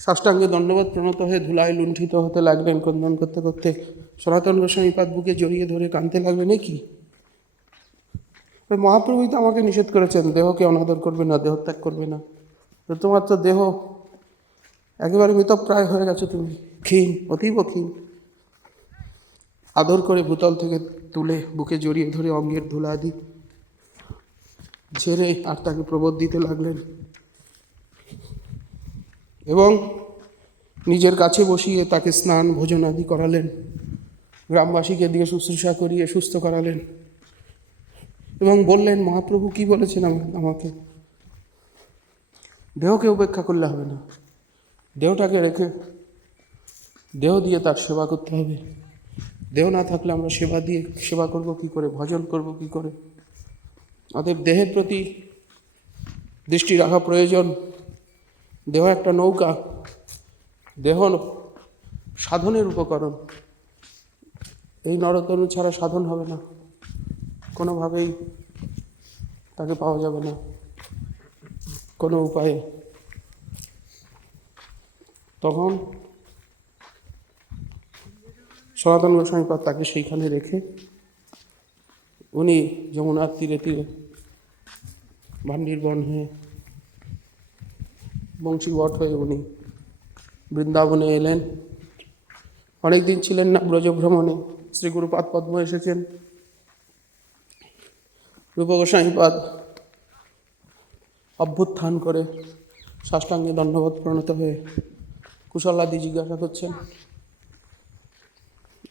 সাষ্টাঙ্গে দণ্ডবত প্রণত হয়ে ধুলায় লুণ্ঠিত হতে লাগলেন। ক্রন্দন করতে করতে সনাতন গোস্বামী পাদ বুকে জড়িয়ে ধরে কাঁদতে লাগলেন। এ কি, ওই মহাপ্রভুই তো আমাকে নিষেধ করেছেন দেহকে অনাদর করবে না, দেহত্যাগ করবে না। তো তোমার তো দেহ একেবারে মৃতপ্রায় হয়ে গেছে, তুমি ক্ষীণ, অতীব ক্ষীণ। আদর করে ভূতল থেকে তুলে বুকে জড়িয়ে ধরে অঙ্গের ধুলাদি ঝেড়ে আর তাকে প্রবোধ দিতে লাগলেন এবং নিজের কাছে বসিয়ে তাকে স্নান ভোজন আদি করালেন। গ্রামবাসীকে দিয়ে শুশ্রূষা করিয়ে সুস্থ করালেন এবং বললেন, মহাপ্রভু কি বলেছেন আমাকে, দেহকে উপেক্ষা করলে হবে না, দেহটাকে রেখে দেহ দিয়ে তার সেবা করতে হবে। দেহ না থাকলে আমরা সেবা করব কি করে, ভজন করব কি করে? অতএব দেহের প্রতি দৃষ্টি রাখা প্রয়োজন। দেহ একটা নৌকা, দেহ সাধনের উপকরণ। এই নরতনু ছাড়া সাধন হবে না, কোনোভাবেই তাকে পাওয়া যাবে না কোনো উপায়ে। তখন সনাতন গোস্বামী পাদ তাকে সেইখানে রেখে উনি যমুনার তীরে তীরে ভান্ডির বন হয়ে বংশীবট হয়ে উনি বৃন্দাবনে এলেন। অনেকদিন ছিলেন না ব্রজভ্রমণে। শ্রী গুরুপাদ পদ্ম এসেছেন। রূপ গোস্বামী পাদ অভ্যুত্থান করে সাষ্টাঙ্গে দণ্ডবত প্রণত হয়ে কুশলাদি জিজ্ঞাসা করছেন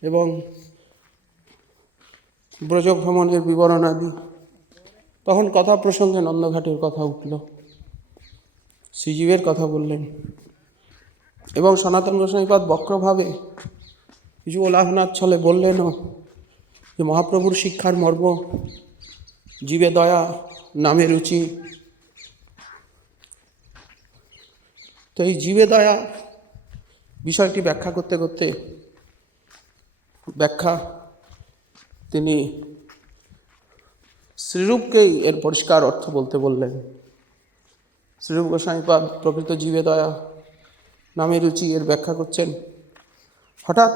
এবং ব্রজভ্রমণের বিবরণ আদি। তখন কথা প্রসঙ্গে নন্দঘাটের কথা উঠল, শ্রীজীবের কথা বললেন এবং সনাতন গোস্বামী পাদ বক্রভাবে কিছু ওলাহনার ছলে বললেনও যে মহাপ্রভুর শিক্ষার মর্ম জীবে দয়া, নামে রুচি। তো এই জীবে দয়া বিষয়টি ব্যাখ্যা করতে করতে তিনি শ্রীরূপকেই এর পরিষ্কার অর্থ বলতে বললেন। শ্রীরূপ গোস্বামী পাদ প্রকৃত জীবে দয়া, নামে রুচি এর ব্যাখ্যা করছেন। হঠাৎ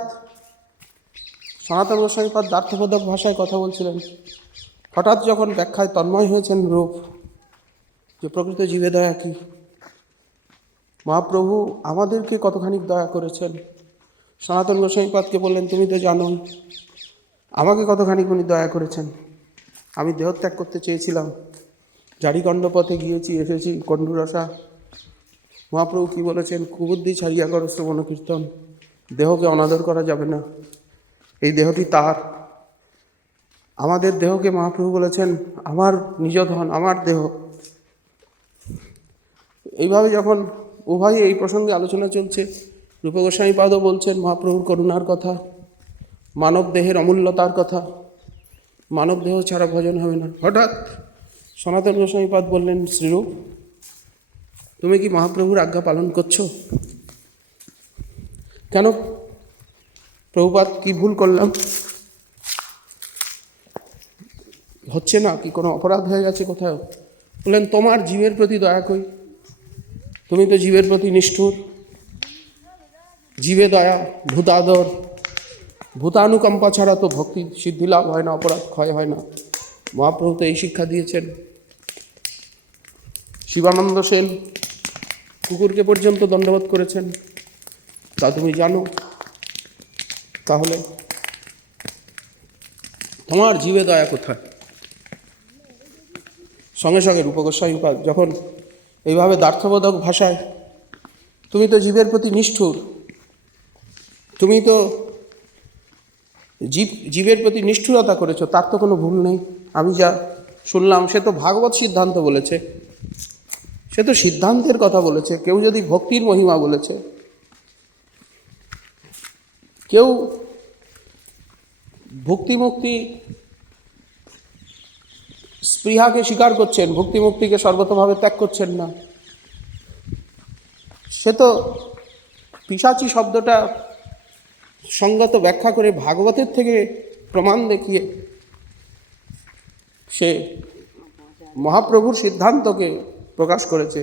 সনাতন গোস্বামী পাদ দ্ব্যর্থবোধক ভাষায় কথা বলছিলেন। হঠাৎ যখন ব্যাখ্যায় তন্ময় হয়েছেন রূপ যে প্রকৃত জীবে দয়া কি, মহাপ্রভু আমাদেরকে কতখানি দয়া করেছেন, সনাতন গোস্বামী পাদকে বললেন, তুমি তো জানোই আমাকে কতখানি উনি দয়া করেছেন। আমি দেহত্যাগ করতে চেয়েছিলাম, জারিকণ্ড পথে গিয়েছি, এসেছি কণ্ডুরসা। মহাপ্রভু কি বলেছেন, কুবুদ্ধি ছাড়িয়া করো শ্রবণ কীর্তন। দেহকে অনাদর করা যাবে না, এই দেহটি তার। আমাদের দেহকে মহাপ্রভু বলেছেন আমার নিজ ধন, আমার দেহ। এইভাবে যখন উভয়ই এই প্রসঙ্গে আলোচনা চলছে, রূপ গোস্বামী পাদও বলছেন মহাপ্রভুর করুণার কথা, মানব দেহের অমূল্যতার কথা, মানব দেহ ছাড়া ভজন হবে না। হঠাৎ সনাতন গোস্বামী পাদ বললেন, শ্রীরূপ তুমি কি মহাপ্রভুর আজ্ঞা পালন করছো? কেন প্রভুপাদ, কি ভুল করলাম? হচ্ছে না কি, কোনো অপরাধ হয়ে গেছে কোথাও? বললেন, তোমার জীবের প্রতি দয়া কই, তুমি তো জীবের প্রতি নিষ্ঠুর। জীবে দয়া, ভূতাদর, ভূতানুকম্পা ছাড়া তো ভক্তি সিদ্ধি লাভ হয় না, অপরাধ ক্ষয় হয় না। মহাপ্রভু তো এই শিক্ষা দিয়েছেন। শিবানন্দ সেন কুকুরকে পর্যন্ত দণ্ডবোধ করেছেন, তা তুমি জানো। তাহলে তোমার জীবে দয়া কোথায়? সঙ্গে সঙ্গে রূপ গোস্বামী পাদ যখন এইভাবে দ্ব্যর্থবোধক ভাষায়, তুমি তো জীবের প্রতি নিষ্ঠুর, তুমি তো জীবের প্রতি নিষ্ঠুরতা করেছো, তার তো কোনো ভুল নেই। আমি যা শুনলাম সে তো ভাগবত সিদ্ধান্ত বলেছে, সে তো সিদ্ধান্তের কথা বলেছে। কেউ যদি ভক্তির মহিমা বলেছে, কেউ ভক্তিমুক্তি স্পৃহাকে স্বীকার করছেন, ভক্তিমুক্তিকে সর্বতভাবে ত্যাগ করছেন না, সে তো পিশাচী শব্দটা সঙ্গত ব্যাখ্যা করে ভাগবতের থেকে প্রমাণ দেখিয়ে সে মহাপ্রভুর সিদ্ধান্তকে প্রকাশ করেছে,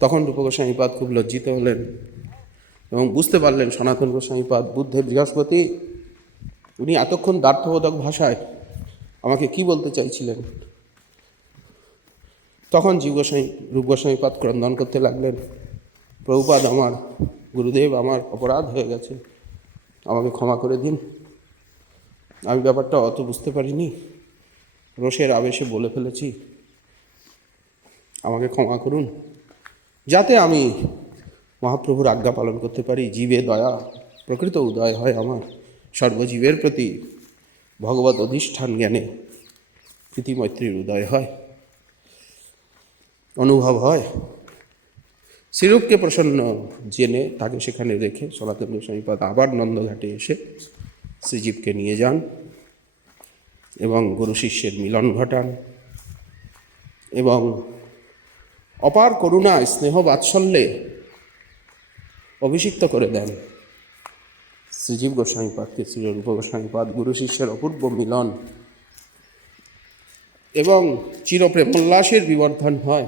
তখন রূপ গোস্বামীপাদ খুব লজ্জিত হলেন এবং বুঝতে পারলেন সনাতন গোস্বামীপাদ বুদ্ধের বৃহস্পতি, উনি এতক্ষণ দ্ব্যর্থবোধক ভাষায় আমাকে কি বলতে চাইছিলেন। তখন রূপ গোস্বামীপাদ ক্রন্দন করতে লাগলেন, প্রভুপাদ, আমার গুরুদেব, আমার অপরাধ হয়ে গেছে, আমাকে ক্ষমা করে দিন, আমি ব্যাপারটা অত বুঝতে পারিনি, রোষের আবেশে বলে ফেলেছি, আমাকে ক্ষমা করুন, যাতে আমি মহাপ্রভুর আজ্ঞা পালন করতে পারি, জীবে দয়া প্রকৃত উদয় হয় আমার, সর্বজীবের প্রতি ভগবত অধিষ্ঠান জ্ঞানে প্রীতি মৈত্রীর উদয় হয়, অনুভব হয়। শ্রীরূপকে প্রসন্ন জেনে তাকে সেখানে রেখে সনাতন গোস্বামীপাদ আবার নন্দঘাটে এসে শ্রীজীবকে নিয়ে যান এবং গুরু শিষ্যের মিলন ঘটান এবং অপার করুণা স্নেহ বাৎসল্যে অভিষিক্ত করে দেন শ্রীজীব গোস্বামীপাদকে। শ্রীরূপ গোস্বামীপাদ গুরু শিষ্যের অপূর্ব মিলন এবং চিরপ্রেমোল্লাসের বিবর্ধন হয়।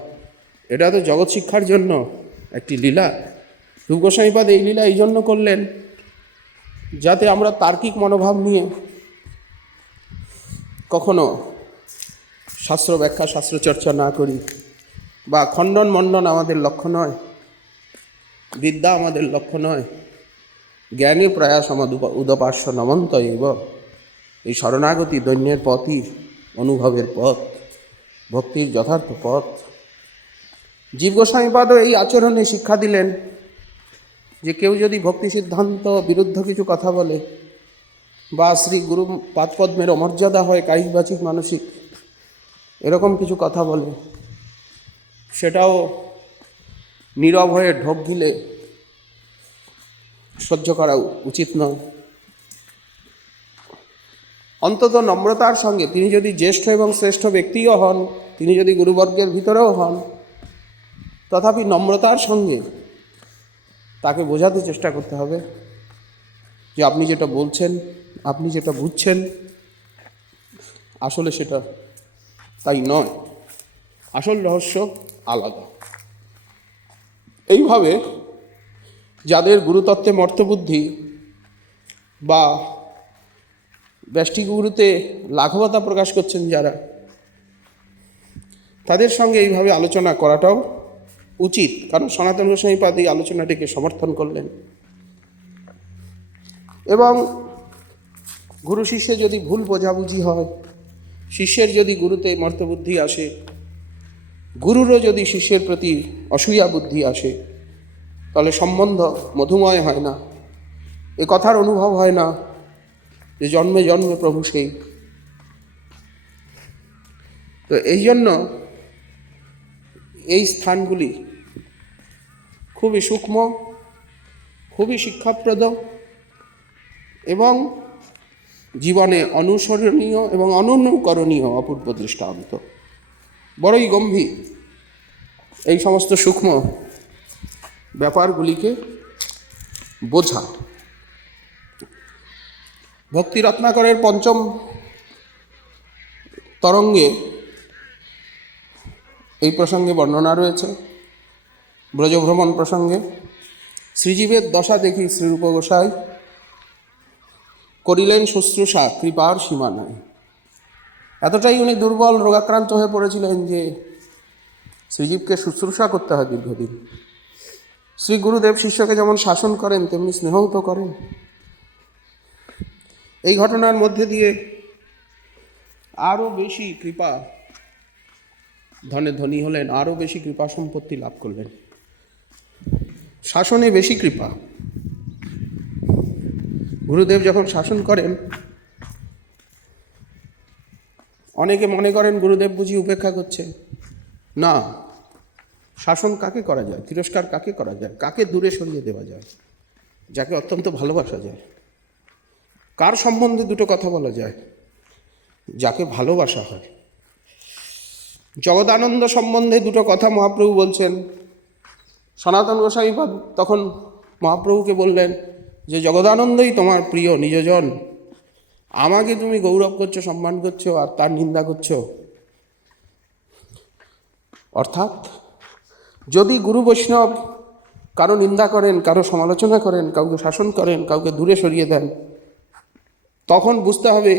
এটা তো জগৎ শিক্ষার জন্য একটি লীলা। রূপ গোস্বামীপাদ এই লীলা এই জন্য করলেন যাতে আমরা তার্কিক মনোভাব নিয়ে কখনো শাস্ত্র ব্যাখ্যা শাস্ত্র চর্চা না করি, বা খণ্ডন মণ্ডন আমাদের লক্ষ্য নয়, বিদ্যা আমাদের লক্ষ্য নয়, জ্ঞানী প্রয়াস আমাদের উদপাস্য নমন্ত এবং এই শরণাগতি দৈন্যের পথই অনুভবের পথ, ভক্তির যথার্থ পথ। জীব গোস্বামীপাদও এই আচরণে শিক্ষা দিলেন যে কেউ যদি ভক্তি সিদ্ধান্ত বিরুদ্ধ কিছু কথা বলে বা শ্রী গুরু পাদপদ্মের অমর্যাদা হয় কায়িক বাচিক মানসিক এরকম কিছু কথা বলে, সেটাও নীরব হয়ে ঢোক গিলে সহ্য করা উচিত নয়। অন্তত নম্রতার সঙ্গে, তিনি যদি জ্যেষ্ঠ এবং শ্রেষ্ঠ ব্যক্তিও হন, তিনি যদি গুরুবর্গের ভিতরেও হন, তথাপি নম্রতার সঙ্গে তাকে বোঝাতে চেষ্টা করতে হবে যে আপনি যেটা বলছেন, আপনি যেটা বুঝছেন, আসলে সেটা তাই নয়, আসল রহস্য আলাদা। এইভাবে যাদের গুরুতত্ত্বে মর্তবুদ্ধি বা ব্যষ্টিক গুরুতে লাঘবতা প্রকাশ করছেন যারা, তাদের সঙ্গে এইভাবে আলোচনা করাটাও উচিত, কারণ সনাতন গোস্বামীপাদ এই আলোচনাটিকে সমর্থন করলেন। এবং গুরু শিষ্যে যদি ভুল বোঝাবুঝি হয়, শিষ্যের যদি গুরুতে মর্তবুদ্ধি আসে, গুরুরও যদি শিষ্যের প্রতি অসূয়া বুদ্ধি আসে, তাহলে সম্বন্ধ মধুময় হয় না, এ কথার অনুভব হয় না যে জন্মে জন্মে প্রভু সেই। তো এই জন্য এই স্থানগুলি খুবই সূক্ষ্ম, খুবই শিক্ষাপ্রদ এবং জীবনে অনুসরণীয় এবং অনুকরণীয় অপূর্ব দৃষ্টান্ত। বড়ই গম্ভীর এই সমস্ত সূক্ষ্ম ব্যাপারগুলিকে বোঝা। ভক্তি রত্নাকরের পঞ্চম তরঙ্গে এই প্রসঙ্গে বর্ণনা রয়েছে। ব্রজভ্রমণ প্রসঙ্গে শ্রীজীবের দশা দেখি শ্রীরূপ গোসাই করিলেন শুশ্রূষা, কৃপার সীমা নাই। এতটাই উনি দুর্বল রোগাক্রান্ত হয়ে পড়েছিলেন যে শ্রীজীবকে শুশ্রূষা করতে হয় দীর্ঘদিন। শ্রী গুরুদেব শিষ্যকে যেমন শাসন করেন তেমনি স্নেহও তো করেন। এই ঘটনার মধ্যে দিয়ে আরও বেশি কৃপা, ধনে ধনী হলেন, আরও বেশি কৃপা সম্পত্তি লাভ করলেন। শাসনে বেশি কৃপা। গুরুদেব যখন শাসন করেন, অনেকে মনে করেন গুরুদেব বুঝি উপেক্ষা করছে। না, শাসন কাকে করা যায়, তিরস্কার কাকে করা যায়, কাকে দূরে সরিয়ে দেওয়া যায়, যাকে অত্যন্ত ভালোবাসা যায়। কার সম্বন্ধে দুটো কথা বলা যায়, যাকে ভালোবাসা হয়। জগদানন্দ সম্বন্ধে দুটো কথা মহাপ্রভু বলছেন। সনাতন গোস্বামীপাদ তখন মহাপ্রভুকে বললেন যে জগদানন্দই তোমার প্রিয় নিজজন, আমাকে তুমি গৌরব করছো, সম্মান করছো, আর তার নিন্দা করছো। অর্থাৎ যদি গুরু বৈষ্ণব কারো নিন্দা করেন, কারো সমালোচনা করেন, কাউকে শাসন করেন, কাউকে দূরে সরিয়ে দেন, তখন বুঝতে হবে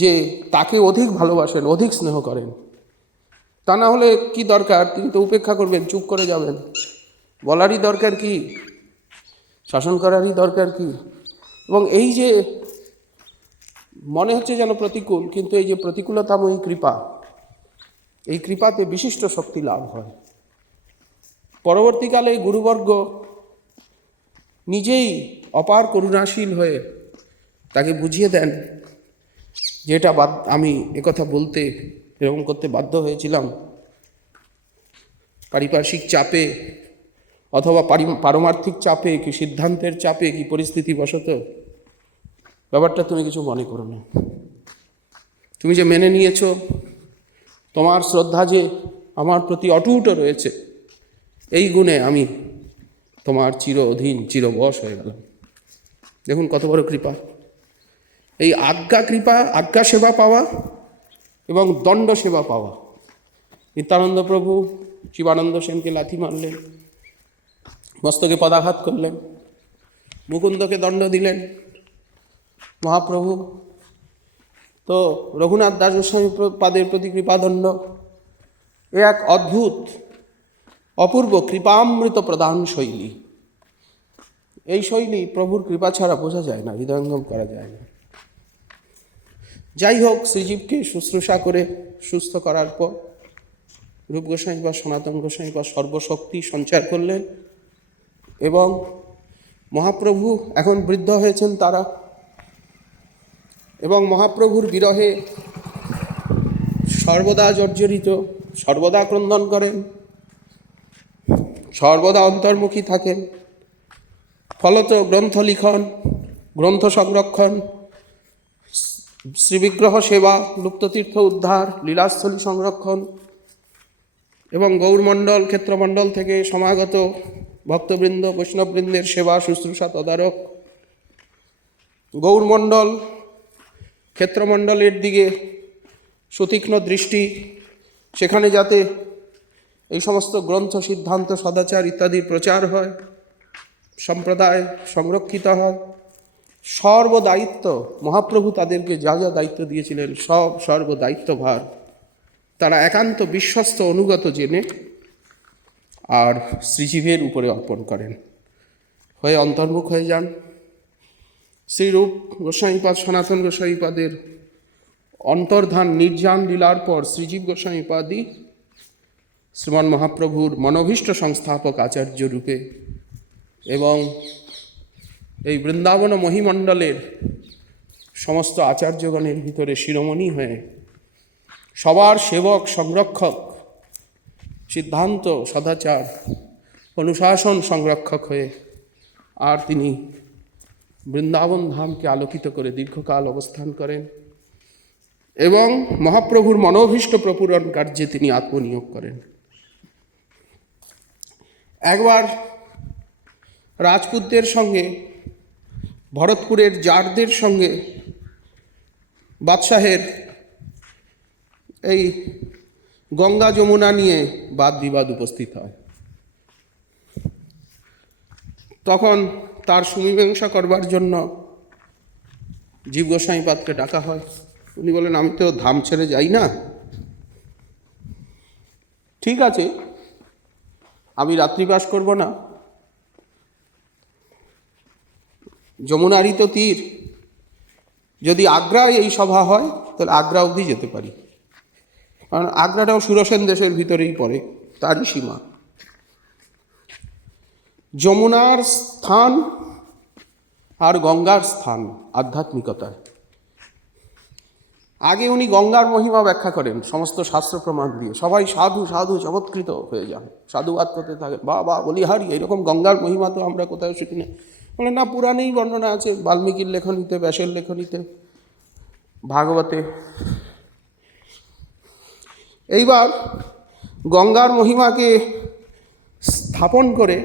যে তাকে অধিক ভালোবাসেন, অধিক স্নেহ করেন। তা না হলে কি দরকার, তিনি তো উপেক্ষা করবেন, চুপ করে যাবেন। বলারই দরকার কি, শাসন করারই দরকার কি? এবং এই যে মনে হচ্ছে যেন প্রতিকূল, কিন্তু এই যে প্রতিকূলতাময়ী কৃপা, এই কৃপাতে বিশিষ্ট শক্তি লাভ হয়। পরবর্তীকালে গুরুবর্গ নিজেই অপার করুণাশীল হয়ে তাকে বুঝিয়ে দেন যে এটা আমি একথা বলতে, এরকম করতে বাধ্য হয়েছিলাম পারিপার্শ্বিক চাপে, অথবা পারমার্থিক চাপে, কি সিদ্ধান্তের চাপে, কি পরিস্থিতি বশত। ব্যাপারটা তুমি কিছু মনে করো না। তুমি যে মেনে নিয়েছো, তোমার শ্রদ্ধা যে আমার প্রতি অটুট রয়েছে, এই গুণে আমি তোমার চির অধীন, চিরবশ হয়ে গেলাম। দেখুন কত বড় কৃপা! এই আজ্ঞা কৃপা, আজ্ঞা সেবা পাওয়া এবং দণ্ড সেবা পাওয়া। নিত্যানন্দ প্রভু শিবানন্দ সেনকে লাথি মারলেন, মস্তকে পদাঘাত করলেন, মুকুন্দকে দণ্ড দিলেন। মহাপ্রভু তো রঘুনাথ দাস গোস্বামী পাদের প্রতি কৃপাদণ্ড। এ এক অদ্ভুত অপূর্ব কৃপামৃত প্রদান শৈলী। এই শৈলী প্রভুর কৃপা ছাড়া বোঝা যায় না, হৃদয়ঙ্গম করা যায় না। যাই হোক, শ্রীজীবকে শুশ্রূষা করে সুস্থ করার পর রূপ গোস্বামী বা সনাতন গোস্বামী বা সর্বশক্তি সঞ্চার করলেন, এবং মহাপ্রভু এখন বৃদ্ধ হয়েছেন তারা, এবং মহাপ্রভুর বিরহে সর্বদা জর্জরিত, সর্বদা ক্রন্দন করেন, সর্বদা অন্তর্মুখী থাকেন। ফলত গ্রন্থ লিখন, গ্রন্থ সংরক্ষণ, শ্রীবিগ্রহ সেবা, লুপ্ততীর্থ উদ্ধার, লীলাস্থলী সংরক্ষণ এবং গৌরমণ্ডল, ক্ষেত্রমণ্ডল থেকে সমাগত ভক্তবৃন্দ, বৈষ্ণববৃন্দের সেবা শুশ্রূষা তদারক, গৌরমণ্ডল ক্ষেত্রমণ্ডলের দিকে সুতীক্ষ্ণ দৃষ্টি, সেখানে যাতে এই সমস্ত গ্রন্থ, সিদ্ধান্ত, সদাচার ইত্যাদির প্রচার হয়, সম্প্রদায় সংরক্ষিত হয়। সর্বদায়িত্ব, মহাপ্রভু তাদেরকে যা যা দায়িত্ব দিয়েছিলেন, সর্বদায়িত্বভার তারা একান্ত বিশ্বস্ত অনুগত জেনে আর শ্রীজীবের উপরে অর্পণ করেন, হয়ে অন্তর্মুখ হয়ে যান। শ্রীরূপ গোস্বামীপাদ, সনাতন গোস্বামীপাদের অন্তর্ধান নির্যান লীলার পর শ্রীজীব গোস্বামীপাদই শ্রীমন মহাপ্রভুর মনোভীষ্ট সংস্থাপক আচার্য রূপে এবং এই বৃন্দাবন মহিমণ্ডলের সমস্ত আচার্যগণের ভিতরে শিরোমণি হয়ে সবার সেবক, সংরক্ষক, সিদ্ধান্ত, সদাচার, অনুশাসন সংরক্ষক হয়ে আর তিনি বৃন্দাবন ধামকে আলোকিত করে দীর্ঘকাল অবস্থান করেন এবং মহাপ্রভুর মনোভীষ্ট প্রপূরণ কার্যে তিনি আত্মনিয়োগ করেন। একবার রাজপুতদের সঙ্গে, ভরতপুরের জারদের সঙ্গে বাদশাহের এই গঙ্গা যমুনা নিয়ে বাদ বিবাদ উপস্থিত হয়। তখন তার সুমীমাংসা করবার জন্য জীব গোস্বামীপাদকে ডাকা হয়। উনি বলেন, আমি তো ধাম ছেড়ে যাই না, ঠিক আছে আমি রাত্রিবাস করব না, যমুনারই তো তীর, যদি আগ্রায় এই সভা হয় তাহলে আগ্রা অবধি যেতে পারি, কারণ আগ্রাটাও সুরসেন দেশের ভিতরেই পড়ে, তারই সীমা। যমুনার স্থান আর গঙ্গার স্থান আধ্যাত্মিকতায়। আগে উনি গঙ্গার মহিমা ব্যাখ্যা করেন সমস্ত শাস্ত্র প্রমাণ দিয়ে, সবাই সাধু সাধু চমৎকৃত হয়ে যান, সাধুবাদ করতে থাকেন, বা বা বলিহারি, এরকম গঙ্গার মহিমা তো আমরা কোথাও শিখি না। বলে না, পুরাণেই বর্ণনা আছে, বাল্মীকির লেখনীতে, ব্যাসের লেখনীতে, ভাগবতে। এইবার গঙ্গার মহিমাকে স্থাপন করে,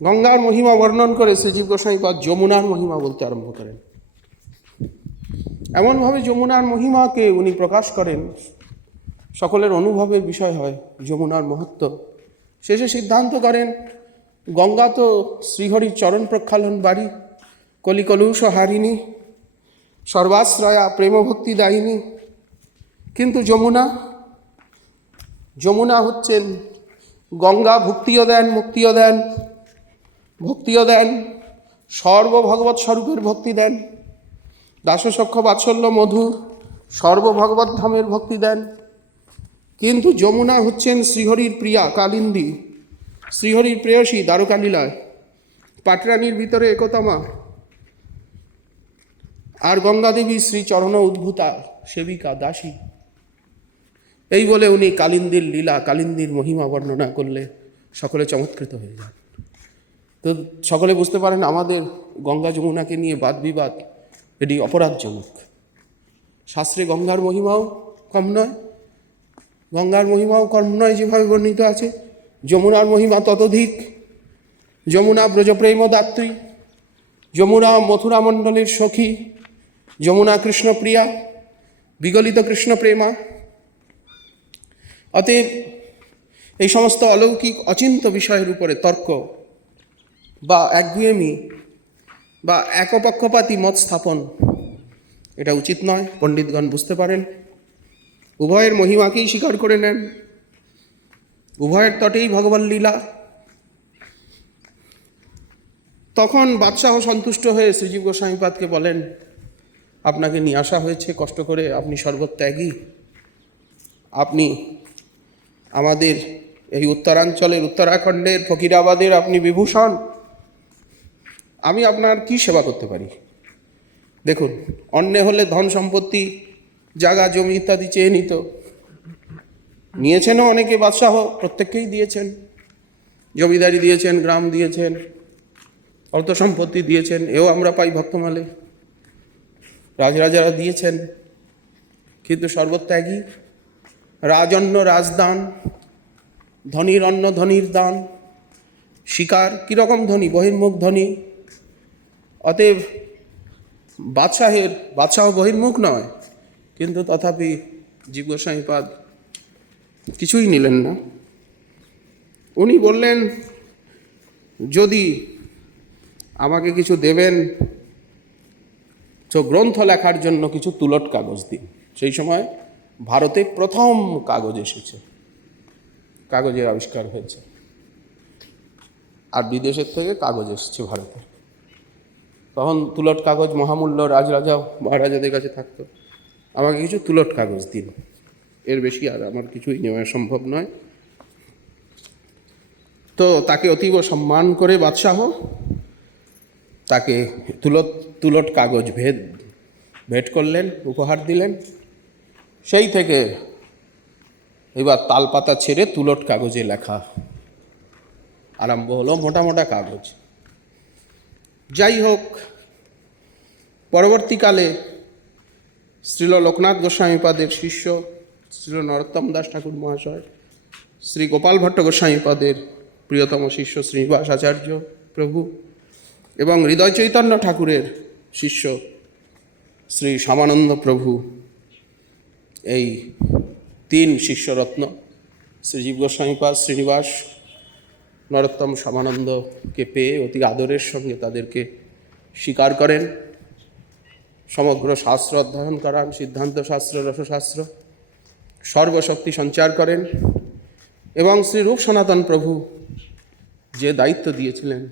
গঙ্গার মহিমা বর্ণন করে শ্রীজীব গোস্বামীপাদ যমুনার মহিমা বলতে আরম্ভ করেন। এমনভাবে যমুনার মহিমাকে উনি প্রকাশ করেন সকলের অনুভবের বিষয় হয় যমুনার মহত্ব। শেষে সিদ্ধান্ত করেন গঙ্গা তো শ্রীহরির চরণ প্রক্ষালন বাড়ি, কলিকলুষ হারিণী, সর্বাশ্রয়া প্রেমভক্তি দায়িনী। কিন্তু যমুনা হচ্ছেন গঙ্গা, ভক্তিও দেন, মুক্তিও দেন, ভক্তিও দেন, সর্বভগবৎ স্বরূপের ভক্তি দেন, দাসসখ্য বাৎসল্য মধুর সর্বভগবৎ ধামের ভক্তি দেন। কিন্তু যমুনা হচ্ছেন শ্রীহরির প্রিয়া কালিন্দী, শ্রীহরির প্রেয়সী দ্বারকালীলায়, পাটরানীর ভিতরে একতমা, আর গঙ্গাদেবী শ্রীচরণ উদ্ভূতা সেবিকা দাসী। এই বলে উনি কালিন্দীর লীলা, কালিন্দীর মহিমা বর্ণনা করলে সকলে চমৎকৃত হয়ে যান। তো সকলে বুঝতে পারেন আমাদের গঙ্গা যমুনাকে নিয়ে বাদ বিবাদ এটি অপরাধজনক। শাস্ত্রে গঙ্গার মহিমাও কম নয়, যেভাবে বর্ণিত আছে, যমুনার মহিমা ততোধিক। যমুনা ব্রজপ্রেম দাত্রী, যমুনা মথুরা মণ্ডলের সখী, যমুনা কৃষ্ণপ্রিয়া, বিগলিত কৃষ্ণপ্রেমা। অতএব এই সমস্ত অলৌকিক অচিন্ত বিষয়ের উপরে তর্ক বা একগুয়েমি বা একপক্ষপাতী মত স্থাপন এটা উচিত নয়। পণ্ডিতগণ বুঝতে পারেন, উভয়ের মহিমাকেই স্বীকার করে নেন, উভয়ের তটেই ভগবান লীলা। তখন বাদশাহ সন্তুষ্ট হয়ে শ্রীজীব গোস্বামীপাদকে বলেন, আপনাকে নিয়ে আসা হয়েছে কষ্ট করে, আপনি সর্বত্যাগী, আপনি আমাদের এই উত্তরাঞ্চলের, উত্তরাখণ্ডের, ফকিরাবাদের আপনি বিভূষণ, আমি আপনার কি সেবা করতে পারি? দেখুন, অন্যে হলে ধন সম্পত্তি, জায়গা জমি ইত্যাদি চেয়ে নিত, নিয়েছেনও অনেকে, বাদশাহ প্রত্যেককেই দিয়েছেন, জমিদারি দিয়েছেন, গ্রাম দিয়েছেন, অর্থ সম্পত্তি দিয়েছেন, এও আমরা পাই ভক্তমালে, রাজরাজারা দিয়েছেন। কিন্তু সর্বত্যাগী, রাজন্য রাজদান, ধনীর অন্ন ধনীর দান, শিকার কীরকম ধনী, বহির্মুখ ধনী। অতএব বাদশাহ বহির্মুখ নয়, কিন্তু তথাপি জীব গোস্বামীপাদ কিছুই নিলেন না। উনি বললেন, যদি আমাকে কিছু দেবেন তো গ্রন্থ লেখার জন্য কিছু তুলট কাগজ দিন। সেই সময় ভারতে প্রথম কাগজ এসেছে, কাগজের আবিষ্কার হয়েছে, আর বিদেশের থেকে কাগজ এসেছে ভারতে। তখন তুলট কাগজ মহামূল্য, রাজরাজা মহারাজাদের কাছে থাকতো। আমাকে কিছু তুলট কাগজ দিন, এর বেশি আর আমার কিছুই নেওয়া সম্ভব নয়। তো তাকে অতীব সম্মান করে বাদশাহ তাকে তুলট কাগজ ভেট করলেন, উপহার দিলেন। সেই থেকে এবার তালপাতা ছেড়ে তুলট কাগজে লেখা আরম্ভ হলো, মোটা মোটা কাগজ। যাই হোক, পরবর্তীকালে শ্রীল লোকনাথ গোস্বামীপাদের শিষ্য শ্রীল নরোত্তম দাস ঠাকুর মহাশয়, শ্রী গোপাল ভট্ট গোস্বামীপাদের প্রিয়তম শিষ্য শ্রীনিবাস আচার্য প্রভু এবং হৃদয় চৈতন্য ঠাকুরের শিষ্য শ্রী শ্যামানন্দ প্রভু, এই তিন শিষ্যরত্ন শ্রীজীব গোস্বামীপাদ, শ্রীনিবাস, নরোত্তম শ্যামানন্দকে পেয়ে অতি আদরের সঙ্গে তাদেরকে স্বীকার করেন। সমগ্র শাস্ত্র অধ্যয়ন করান, সিদ্ধান্ত শাস্ত্র, রসশাস্ত্র, সর্বশক্তি সঞ্চার করেন। এবং শ্রী রূপ সনাতন প্রভু যে দায়িত্ব দিয়েছিলেন,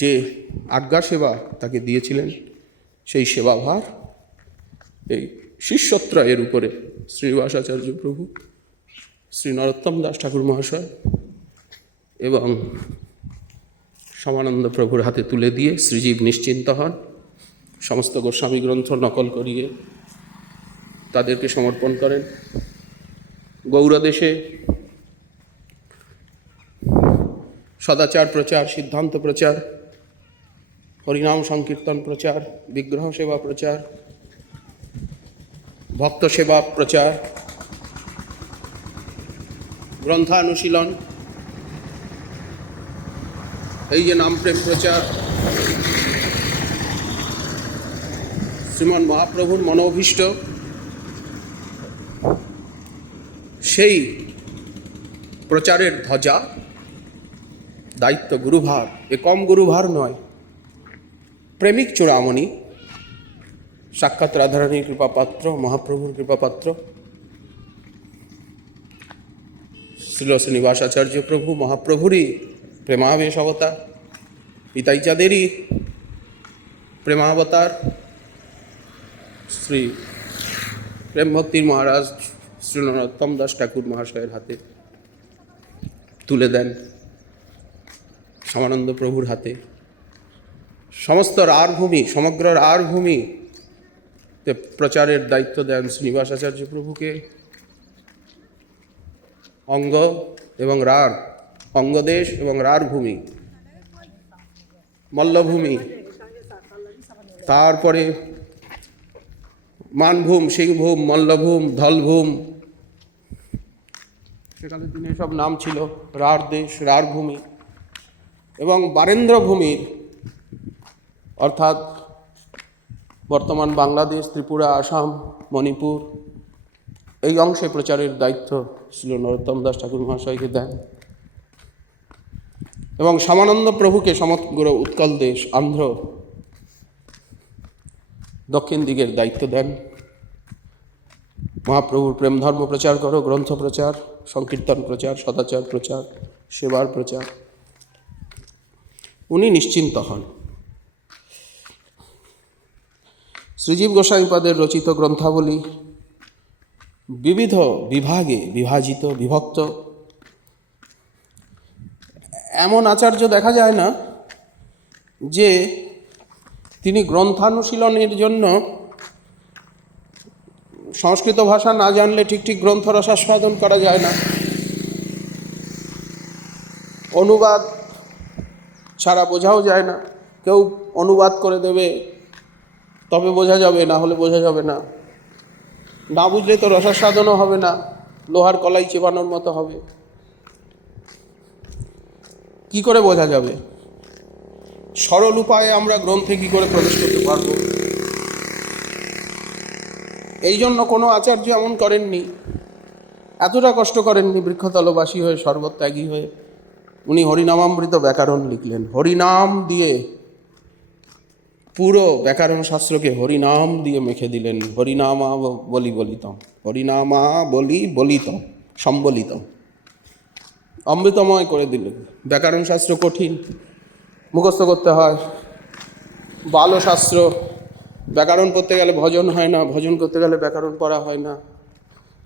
যে আজ্ঞা সেবা তাকে দিয়েছিলেন, সেই সেবাভার এই শিষ্যত্রয়ের উপরে শ্রীনিবাস আচার্য প্রভু, শ্রী নরোত্তম দাস ঠাকুর মহাশয় এবং শ্যামানন্দ প্রভুর হাতে তুলে দিয়ে শ্রীজীব নিশ্চিন্ত হন। সমস্ত গোস্বামী গ্রন্থ নকল করিয়ে তাদেরকে সমর্পণ করেন। গৌড়দেশে সদাচার প্রচার, সিদ্ধান্ত প্রচার, হরিনাম সংকীর্তন প্রচার, বিগ্রহ সেবা প্রচার, ভক্ত সেবা প্রচার, গ্রন্থানুশীলন, এই যে নামপ্রেম প্রচার, শ্রীমন মহাপ্রভুর মনোভীষ্ট সেই প্রচারের ধ্বজা, দায়িত্ব, গুরুভার, এ কম গুরুভার নয়। প্রেমিক চূড়ামণি, সাক্ষাৎ রাধারানীর কৃপাপাত্র, মহাপ্রভুর কৃপাপাত্র শ্রীল শ্রীনিবাস আচার্য প্রভু, মহাপ্রভুরই প্রেমাবেশ অবতার, পিতাইচাঁদেরই প্রেমাবতার শ্রী প্রেম ভক্তির মহারাজ শ্রী নরোত্তম দাস ঠাকুর মহাশয়ের হাতে তুলে দেন, শ্যামানন্দ প্রভুর হাতে। সমস্ত রারভূমি, সমগ্র রারভূমি প্রচারের দায়িত্ব দেন শ্রীনিবাস আচার্য প্রভুকে। অঙ্গ এবং রার, অঙ্গদেশ এবং রার ভূমি, মল্লভূমি, তারপরে মানভূম, সিংভূম, মল্লভূম, ধলভূম, সেকালের দিনে সব নাম ছিল, রার দেশ, রার ভূমি এবং বারেন্দ্র ভূমির অর্থাৎ বর্তমান বাংলাদেশ, ত্রিপুরা, আসাম, মণিপুর, এই অংশে প্রচারের দায়িত্ব শ্রী নরোত্তম দাস ঠাকুর মহাশয়কে দেন এবং শ্যামানন্দ প্রভুকে সমগ্র উৎকল দেশ, আন্ধ্র, দক্ষিণ দিকের দায়িত্ব দেন। মহাপ্রভুর প্রেম ধর্ম প্রচার করো, গ্রন্থ প্রচার, সংকীর্তন প্রচার, সদাচার প্রচার, সেবার প্রচার। উনি নিশ্চিন্ত হন। শ্রীজীব গোস্বামীপাদের রচিত গ্রন্থাবলী বিবিধ বিভাগে বিভাজিত, বিভক্ত। এমন আচার্য দেখা যায় না যে তিনি গ্রন্থানুশীলনের জন্য সংস্কৃত ভাষা না জানলে ঠিক ঠিক গ্রন্থ রসাস্বাদন করা যায় না। অনুবাদ ছাড়া বোঝাও যায় না। কেউ অনুবাদ করে দেবে তবে বোঝা যাবে, না হলে বোঝা যাবে না। না বুঝলে তো রসাস্বাদনও হবে না, লোহার কলাই চেবানোর মতো হবে। কি করে বোঝা যাবে? সরল উপায়ে আমরা গ্রন্থে কি করে প্রবেশ করতে পারব? এই জন্য কোনো আচার্য এমন করেননি, এতটা কষ্ট করেননি বৃক্ষতলবাসী হয়ে, সর্বত্যাগী হয়ে। উনি হরিনামামৃত ব্যাকরণ লিখলেন। হরিনাম দিয়ে পুরো ব্যাকরণ শাস্ত্রকে হরিনাম দিয়ে মেখে দিলেন। হরিনামা বলি বলিতম, হরিনামা বলি বলিতম, সম্বলিতম, অমৃতময় করে দিলেন। ব্যাকরণ শাস্ত্র কঠিন, মুখস্থ করতে হয়। বাল শাস্ত্র, ব্যাকরণ করতে গেলে ভজন হয় না, ভজন করতে গেলে ব্যাকরণ পড়া হয় না।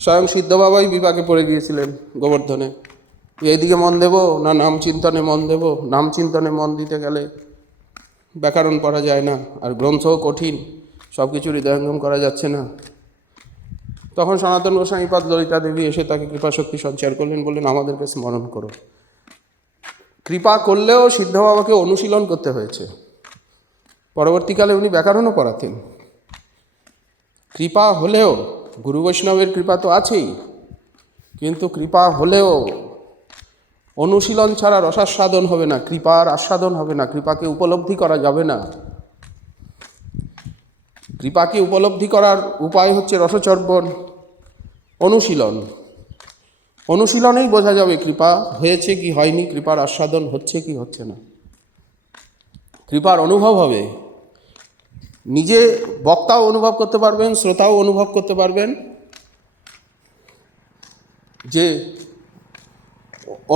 স্বয়ং সিদ্ধ বাবাই বিপাকে পড়ে গিয়েছিলেন গোবর্ধনে। এইদিকে মন দেব না নাম চিন্তনে মন দেব? নাম চিন্তনে মন দিতে গেলে ব্যাকরণ পড়া যায় না, আর গ্রন্থও কঠিন, সব কিছু হৃদয়ঙ্গম করা যাচ্ছে না। তখন সনাতন গোস্বামীপাদ ললিতা দেবী এসে তাকে কৃপাশক্তি সঞ্চার করলেন, বললেন আমাদেরকে স্মরণ করো। কৃপা করলেও সিদ্ধ বাবাকে অনুশীলন করতে হয়েছে। পরবর্তীকালে উনি ব্যাকরণও পড়াতেন। কৃপা হলেও, গুরু বৈষ্ণবের কৃপা তো আছেই, কিন্তু কৃপা হলেও অনুশীলন ছাড়া রসাস্বাদন হবে না, কৃপার আস্বাদন হবে না, কৃপাকে উপলব্ধি করা যাবে না। কৃপাকে উপলব্ধি করার উপায় হচ্ছে রসচর্বণ, অনুশীলন। অনুশীলনেই বোঝা যাবে কৃপা হয়েছে কি হয়নি, কৃপার আস্বাদন হচ্ছে কি হচ্ছে না। কৃপার অনুভব হবে, নিজে বক্তাও অনুভব করতে পারবেন, শ্রোতাও অনুভব করতে পারবেন যে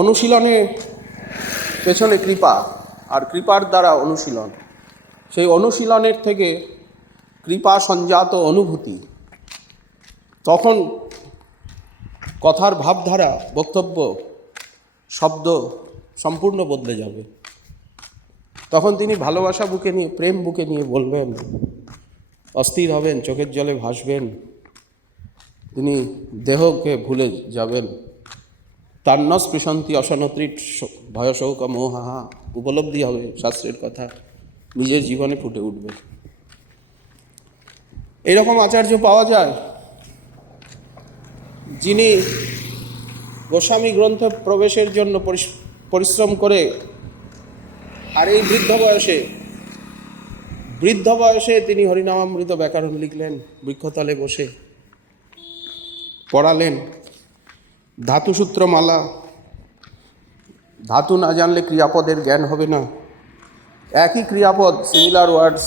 অনুশীলনের পেছনে কৃপা, আর কৃপার দ্বারা অনুশীলন। সেই অনুশীলনের থেকে কৃপা সঞ্জাত অনুভূতি, তখন কথার ভাবধারা, বক্তব্য, শব্দ সম্পূর্ণ বদলে যাবে। তখন তিনি ভালোবাসা বুকে নিয়ে, প্রেম বুকে নিয়ে বলবেন, অস্থির হবেন, চোখের জলে ভাসবেন, তিনি দেহকে ভুলে যাবেন। তান্ন স্পৃশন্তি অসনত্রিট ভয়শৌক মোহাহা, উপলব্ধি হবে শাস্ত্রের কথা, নিজের জীবনে ফুটে উঠবে। এরকম আচার্য পাওয়া যায় যিনি গোস্বামী গ্রন্থে প্রবেশের জন্য পরিশ্রম করে, আর এই বৃদ্ধ বয়সে তিনি হরিনামামৃত ব্যাকরণ লিখলেন, বৃক্ষতলে বসে পড়ালেন। ধাতুসূত্রমালা, ধাতু না জানলে ক্রিয়াপদের জ্ঞান হবে না। একই ক্রিয়াপদ, সিমিলার ওয়ার্ডস,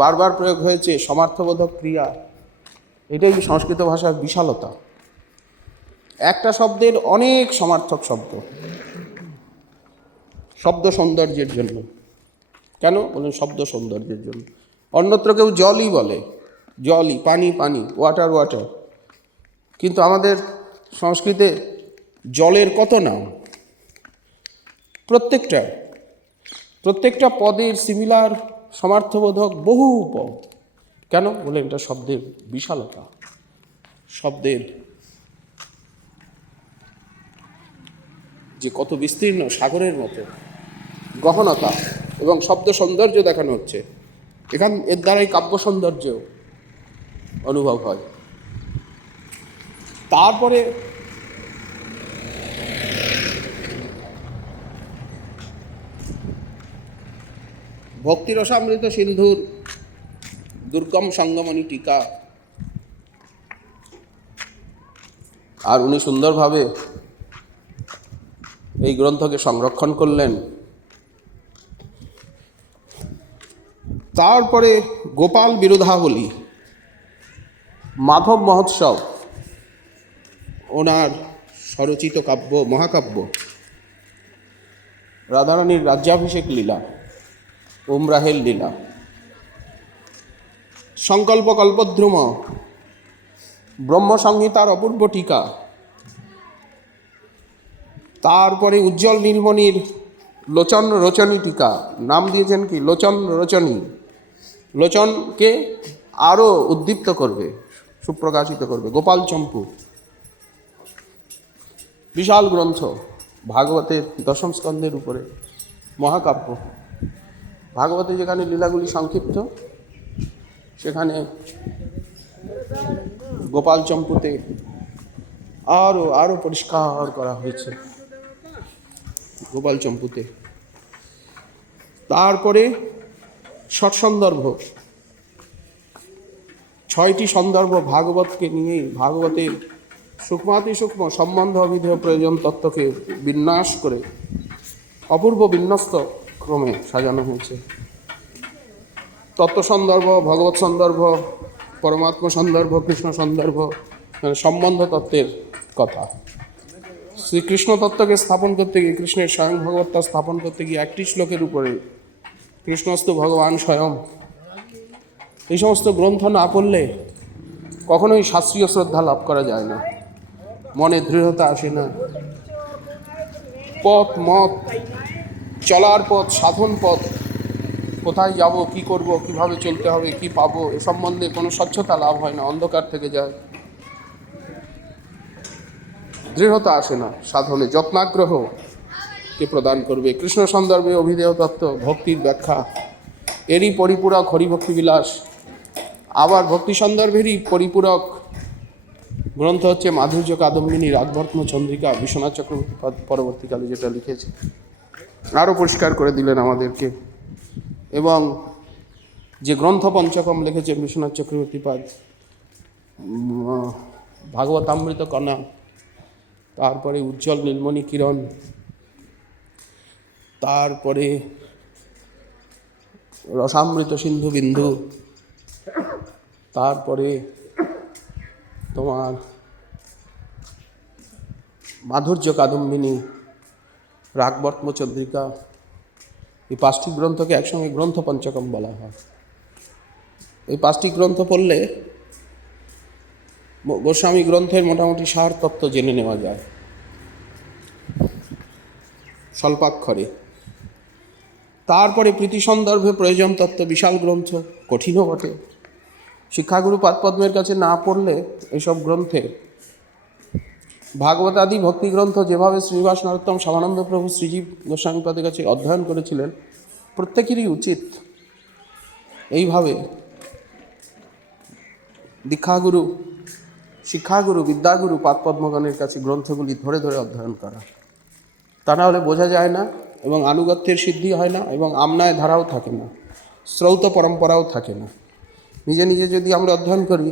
বারবার প্রয়োগ হয়েছে, সমার্থবোধক ক্রিয়া। এটাই সংস্কৃত ভাষার বিশালতা। একটা শব্দের অনেক সমার্থক শব্দ, শব্দ সৌন্দর্যের জন্য। কেন বলেন? শব্দ সৌন্দর্যের জন্য। অন্যত্র কেউ জলই বলে, জলই, পানি পানি, ওয়াটার ওয়াটার, কিন্তু আমাদের সংস্কৃতে জলের কত নাম। প্রত্যেকটা পদের সিমিলার সমার্থবোধক বহু পদ। কেন বলে? এটা শব্দের বিশালতা, শব্দের যে কত বিস্তীর্ণ, সাগরের মতো গহনতা এবং শব্দ সৌন্দর্য দেখানো হচ্ছে। এর দ্বারাই কাব্য সৌন্দর্য অনুভব হয়। তারপরে ভক্তিরসামৃত সিন্ধুর দুর্গম সঙ্গমণি টিকা। আর উনি সুন্দরভাবে এই গ্রন্থকে সংরক্ষণ করলেন। তারপরে গোপাল বিরোধাবলী, মাধব মহোৎসব, ওনার স্বরচিত কাব্য, মহাকাব্য, রাধারানীর রাজ্যাভিষেক লীলা, উমরাহের লীলা, সংকল্প কল্পদ্রুম, ব্রহ্মসংহিতার অপূর্ব টিকা, তারপরে উজ্জ্বল নীলমণির লোচন রোচনী টিকা। নাম দিয়েছেন কি? লোচন রোচনী। লোচনকে আরও উদ্দীপ্ত করবে, সুপ্রকাশিত করবে। গোপাল চম্পু, বিশাল গ্রন্থ, ভাগবতের দশম স্কন্ধের উপরে মহাকাব্য। ভাগবতে যেখানে লীলাগুলি সংক্ষিপ্ত, সেখানে গোপাল চম্পুতে আরও পরিষ্কার করা হয়েছে, গোপাল চম্পুতে। তারপরে ষটসন্দর্ভ, 6টি সন্দর্ভ ভাগবতকে নিয়েই, ভাগবতের সূক্ষ্মাতি সূক্ষ্ম সম্বন্ধ অবিধেয় প্রয়োজন তত্ত্বকে বিন্যাস করে অপূর্ব বিন্যস্ত ক্রমে সাজানো হয়েছে। তত্ত্ব সন্দর্ভ, ভগবত সন্দর্ভ, পরমাত্মা সন্দর্ভ, কৃষ্ণ সন্দর্ভ, সম্বন্ধ তত্ত্বের কথা। শ্রীকৃষ্ণ তত্ত্বকে স্থাপন করতে গিয়ে, কৃষ্ণের স্বয়ং ভগবত্তা স্থাপন করতে গিয়ে 1টি শ্লোকের উপরে কৃষ্ণস্তু ভগবান স্বয়ং, এই সমস্ত গ্রন্থ না পড়লে কখনোই শাস্ত্রীয় শ্রদ্ধা লাভ করা যায় না, মনে দৃঢ়তা আসে না। পথ, মত, চলার পথ, সাধন পথ, কোথায় যাব, কি করব, কিভাবে চলতে হবে, কি পাবো, এ সম্বন্ধে কোনো স্বচ্ছতা লাভ হয় না, অন্ধকার থেকে যায়, দৃঢ়তা আসে না সাধনে। যত্নাগ্রহকে প্রদান করবে। কৃষ্ণ সন্দর্ভে অভিধেয় তত্ত্ব, ভক্তির ব্যাখ্যা, এরই পরিপূরক হরিভক্তি বিলাস। আবার ভক্তি সন্দর্ভেরই পরিপূরক গ্রন্থ হচ্ছে মাধুর্য কাদম্বিনী, রাগবর্ত্ম চন্দ্রিকা, বিশ্বনাথ চক্রবর্তী পরবর্তীকালে যেটা লিখেছে, আরও পরিষ্কার করে দিলেন আমাদেরকে। এবং যে গ্রন্থ পঞ্চকম লিখেছেন বিশ্বনাথ চক্রবর্তী পাদ, ভাগবতামৃত কণা, তারপরে উজ্জ্বল নীলমণি কিরণ, তারপরে রসামৃত সিন্ধু বিন্দু, তারপরে তোমার মাধুর্য কাদম্বিনী, রাগবর্ত্ম চন্দ্রিকা, এই 5টি গ্রন্থকে একসঙ্গে গ্রন্থ পঞ্চকম বলা হয়। এই 5টি গ্রন্থ পড়লে গোস্বামী গ্রন্থের মোটামুটি সার তত্ত্ব জেনে নেওয়া যায় স্বল্পাক্ষরে। তারপরে প্রীতি সন্দর্ভে প্রয়োজন তত্ত্ব, বিশাল গ্রন্থ, কঠিনও বটে। শিক্ষাগুরু পাদপদ্মের কাছে না পড়লে এসব গ্রন্থে, ভাগবত আদি ভক্তিগ্রন্থ যেভাবে শ্রীনিবাস নরোত্তম শ্যামানন্দ প্রভু শ্রীজীব গোস্বামীপাদের কাছে অধ্যয়ন করেছিলেন, প্রত্যেকেরই উচিত এইভাবে দীক্ষাগুরু, শিক্ষাগুরু, বিদ্যাগুরু পাদপদ্মগণের কাছে গ্রন্থগুলি ধরে ধরে অধ্যয়ন করা। তা না হলে বোঝা যায় না, এবং আনুগত্যের সিদ্ধি হয় না, এবং আমনায় ধারাও থাকে না, শ্রৌত পরম্পরাও থাকে না। নিজে নিজে যদি আমরা অধ্যয়ন করি,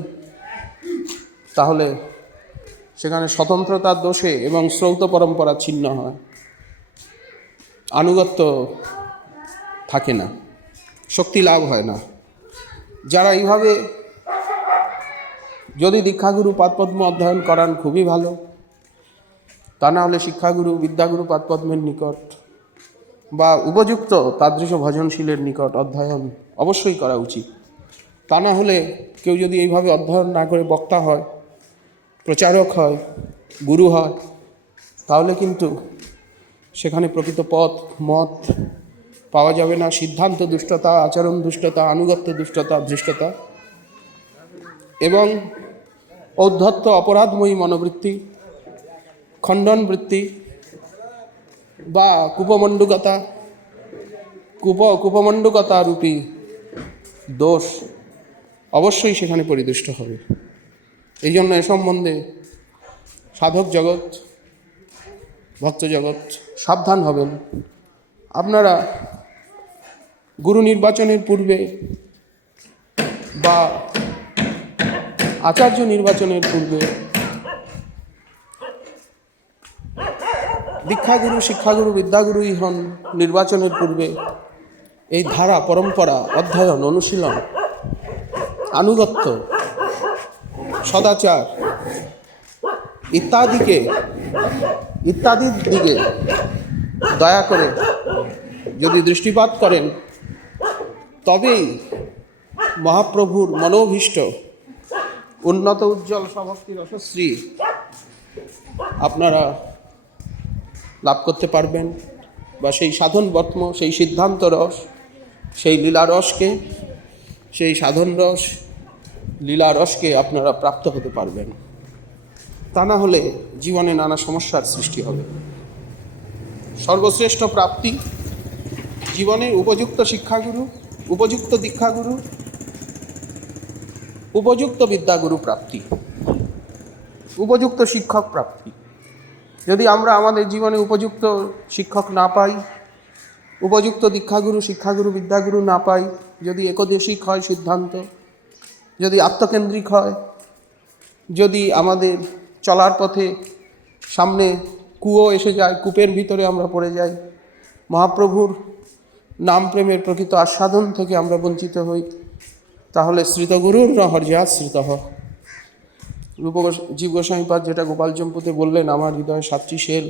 তাহলে সেখানে স্বতন্ত্রতার দোষে এবং শ্রৌত পরম্পরা ছিন্ন হয়, আনুগত্য থাকে না, শক্তি লাভ হয় না। যারা এইভাবে যদি দীক্ষাগুরু পাদপদ্ম অধ্যয়ন করান খুবই ভালো, তা না হলে শিক্ষাগুরু বিদ্যাগুরু পাদপদ্মের নিকট বা উপযুক্ত তাদৃশ ভজনশীলের নিকট অধ্যয়ন অবশ্যই করা উচিত। তা না হলে কেউ যদি এইভাবে অধ্যয়ন না করে বক্তা হয়, প্রচারক হয়, গুরু হয়, তাহলে কিন্তু সেখানে প্রকৃত পথ মত পাওয়া যাবে না। সিদ্ধান্ত দুষ্টতা, আচরণ দুষ্টতা, আনুগত্য দুষ্টতা, ধৃষ্টতা এবং ঔদ্ধত্য, অপরাধময়ী মনোবৃত্তি, খণ্ডন বৃত্তি বা কুপমণ্ডুকতা রূপী দোষ অবশ্যই সেখানে পরিদৃষ্ট হবে। এই জন্য এ সম্বন্ধে সাধক জগৎ, ভক্ত জগৎ সাবধান হবেন। আপনারা গুরু নির্বাচনের পূর্বে বা আচার্য নির্বাচনের পূর্বে, দীক্ষাগুরু, শিক্ষাগুরু, বিদ্যাগুরুই হন নির্বাচনের পূর্বে, এই ধারা, পরম্পরা, অধ্যয়ন, অনুশীলন, আনুগত্য, সদাচার ইত্যাদির দিকে দয়া করে যদি দৃষ্টিপাত করেন, তবেই মহাপ্রভুর মনোভীষ্ট উন্নত উজ্জ্বল স্বভক্তি রসশ্রী আপনারা লাভ করতে পারবেন, বা সেই সাধন বর্ম, সেই সিদ্ধান্ত রস, সেই লীলারসকে, সেই সাধন রস, লীলারসকে আপনারা প্রাপ্ত হতে পারবেন। তা না হলে জীবনে নানা সমস্যার সৃষ্টি হবে। সর্বশ্রেষ্ঠ প্রাপ্তি জীবনে উপযুক্ত শিক্ষাগুরু, উপযুক্ত দীক্ষাগুরু, উপযুক্ত বিদ্যাগুরু প্রাপ্তি, উপযুক্ত শিক্ষক প্রাপ্তি। যদি আমরা আমাদের জীবনে উপযুক্ত শিক্ষক না পাই, উপযুক্ত দীক্ষাগুরু, শিক্ষাগুরু, বিদ্যাগুরু না পাই, যদি একদেশিক হয় সিদ্ধান্ত, যদি আত্মকেন্দ্রিক হয়, যদি আমাদের চলার পথে সামনে কুয়ো এসে যায়, কূপের ভিতরে আমরা পড়ে যাই, মহাপ্রভুর নাম প্রেমের প্রকৃত আস্বাদন থেকে আমরা বঞ্চিত হই, তাহলে শ্রিতগুরুর হর্যাশ্রিত। জীব গোস্বামীপাদ যেটা গোপাল চম্পুতে বললেন, আমার হৃদয় 7টি শেল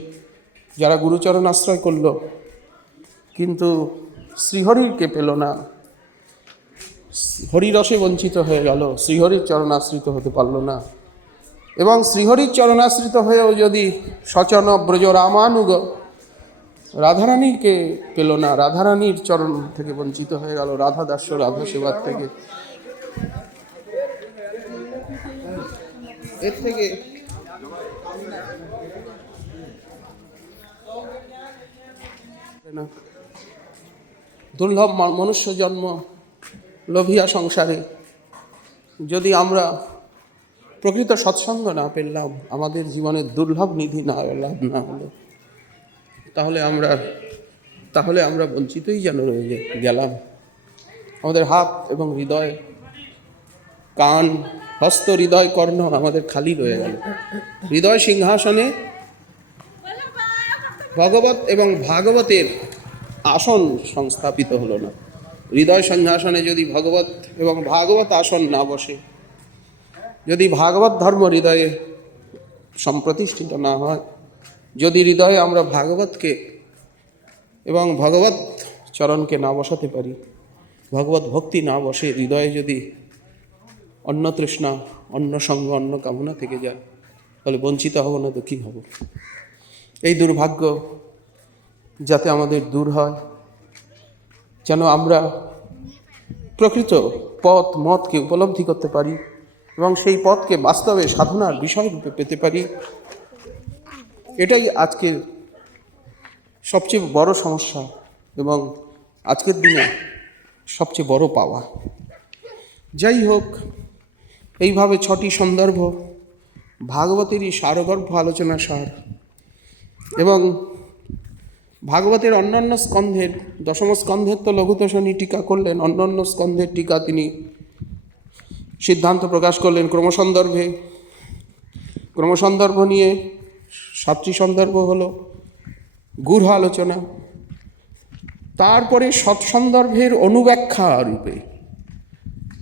যারা গুরুচরণ আশ্রয় করল কিন্তু শ্রীহরিকে পেল না, হরিরসে বঞ্চিত হয়ে গেল, শ্রীহরির চরণাশ্রিত হতে পারল না, এবং শ্রীহরির চরণাশ্রিত হয়েও যদি সচন ব্রজ রামানুগ রাধারানীকে পেল না, রাধারানীর চরণ থেকে বঞ্চিত হয়ে গেল, রাধা দাস্য রাধা সেবার থেকে, এর থেকে দুর্লভ মনুষ্য জন্ম লোভিয়া সংসারে যদি আমরা প্রকৃত সৎসঙ্গ না পেলাম, আমাদের জীবনের দুর্লভ নিধি না লাভ না হলো, তাহলে আমরা বঞ্চিতই যেন রয়ে গেলাম। আমাদের হাত এবং হৃদয়, কান, হস্ত, হৃদয়, কর্ণ আমাদের খালি রয়ে গেল। হৃদয় সিংহাসনে ভগবত এবং ভাগবতের আসন সংস্থাপিত হলো না। হৃদয় সিংহাসনে যদি ভগবত এবং ভাগবত আসন না বসে, যদি ভাগবত ধর্ম হৃদয়ে সম্প্রতিষ্ঠিত না হয়, যদি হৃদয়ে আমরা ভাগবতকে এবং ভগবত চরণকে না বসাতে পারি, ভগবত ভক্তি না বসে হৃদয়ে যদি অন্য তৃষ্ণা, অন্য সঙ্গ, অন্য কামনা থেকে যায়, তাহলে বঞ্চিত হব না তো কী হব? এই দুর্ভাগ্য যাতে আমাদের দূর হয়, যেন আমরা প্রকৃত পথ মতকে উপলব্ধি করতে পারি এবং সেই পথকে বাস্তবে সাধনার বিষয় রূপে পেতে পারি, এটাই আজকের সবচেয়ে বড় সমস্যা এবং আজকের দিনে সবচেয়ে বড় পাওয়া। যাই হোক, এইভাবে 6টি সন্দর্ভ ভাগবতেরই সারগর্ভ আলোচনা সার এবং ভাগবতের অন্যান্য স্কন্ধের, 10ম স্কন্ধের তো লঘুতোষণী টিকা করলেন, অন্যান্য স্কন্ধের টিকা তিনি সিদ্ধান্ত প্রকাশ করলেন ক্রমসন্দর্ভে। ক্রমসন্দর্ভ নিয়ে 7টি সন্দর্ভ হলো, গূঢ় আলোচনা। তারপরে সৎসন্দর্ভের অনুব্যাখ্যা রূপে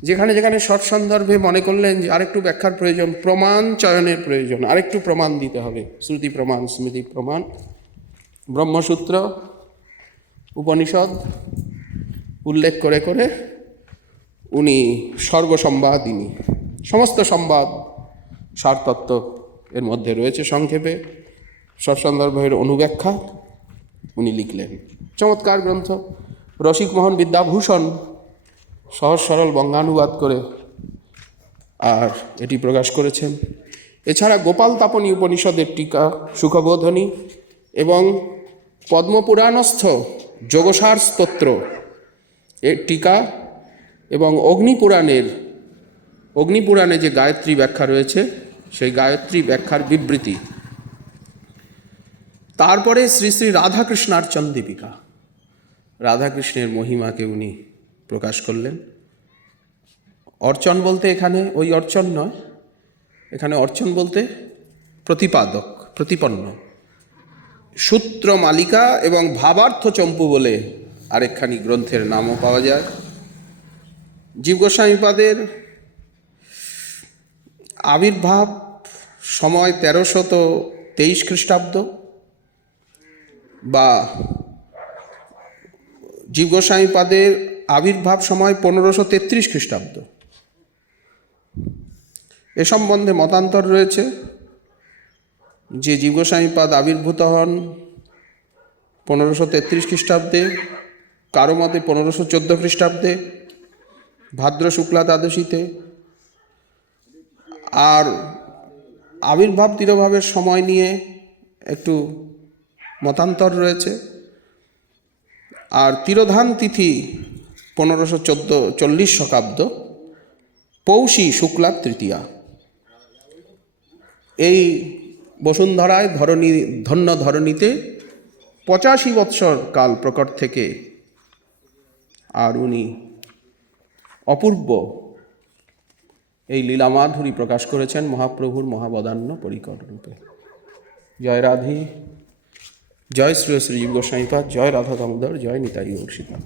যেখানে যেখানে সৎসন্দর্ভে মনে করলেন যে আরেকটু ব্যাখ্যার প্রয়োজন, প্রমাণ চয়নের প্রয়োজন, আরেকটু প্রমাণ দিতে হবে, শ্রুতি প্রমাণ, স্মৃতি প্রমাণ, ব্রহ্মসূত্র, উপনিষদ উল্লেখ করে করে উনি সর্বসম্বাদিনী, সমস্ত সম্বাদ সারতত্ত্ব এর মধ্যে রয়েছে সংক্ষেপে, সৎসন্দর্ভের অনুব্যাখ্যা উনি লিখলেন। চমৎকার গ্রন্থ। রসিকমোহন বিদ্যাভূষণ সহজ সরল বঙ্গানুবাদ করে আর এটি প্রকাশ করেছেন। এছাড়া গোপাল তাপনী উপনিষদের টিকা, সুখবোধনী এবং পদ্মপুরাণস্থ যোগসার স্তোত্র এর টিকা এবং অগ্নিপুরাণে যে গায়ত্রী ব্যাখ্যা রয়েছে সেই গায়ত্রী ব্যাখ্যার বিবৃতি। তারপরে শ্রী শ্রী রাধাকৃষ্ণার্চন দীপিকা, রাধাকৃষ্ণের মহিমাকে উনি প্রকাশ করলেন। অর্চন বলতে এখানে ওই অর্চন নয়, এখানে অর্চন বলতে প্রতিপাদক, প্রতিপন্ন। সূত্র মালিকা এবং ভাবার্থ চম্পু বলে আরেকখানি গ্রন্থের নামও পাওয়া যায়। জীব গোস্বামীপাদের আবির্ভাব সময় 1323 খ্রিস্টাব্দ বা জীব গোস্বামীপাদের আবির্ভাব সময় 1533 খ্রিস্টাব্দ। এ সম্বন্ধে মতান্তর রয়েছে যে জীব গোস্বামীপাদ আবির্ভূত হন 1533 খ্রিস্টাব্দে, কারো মতে 1514 খ্রিস্টাব্দে ভাদ্র শুক্লা দ্বাদশীতে, আর আবির্ভাব তিরোভাবের সময় নিয়ে একটু মতান্তর রয়েছে। আর তিরোধান তিথি 1540 শকাব্দ, পৌষী শুক্লা তৃতীয়া। এই বসুন্ধরায় ধন্য ধরণীতে 85 বৎসর কাল প্রকট থেকে আর উনি অপূর্ব এই লীলামাধুরী প্রকাশ করেছেন মহাপ্রভুর মহাবদান্য পরিকর রূপে। জয় রাধে, জয় শ্রী শ্রী জীব গোস্বামীপাদ, জয় রাধা দামোদর, জয় নিতাই গৌর শ্রীপাদ।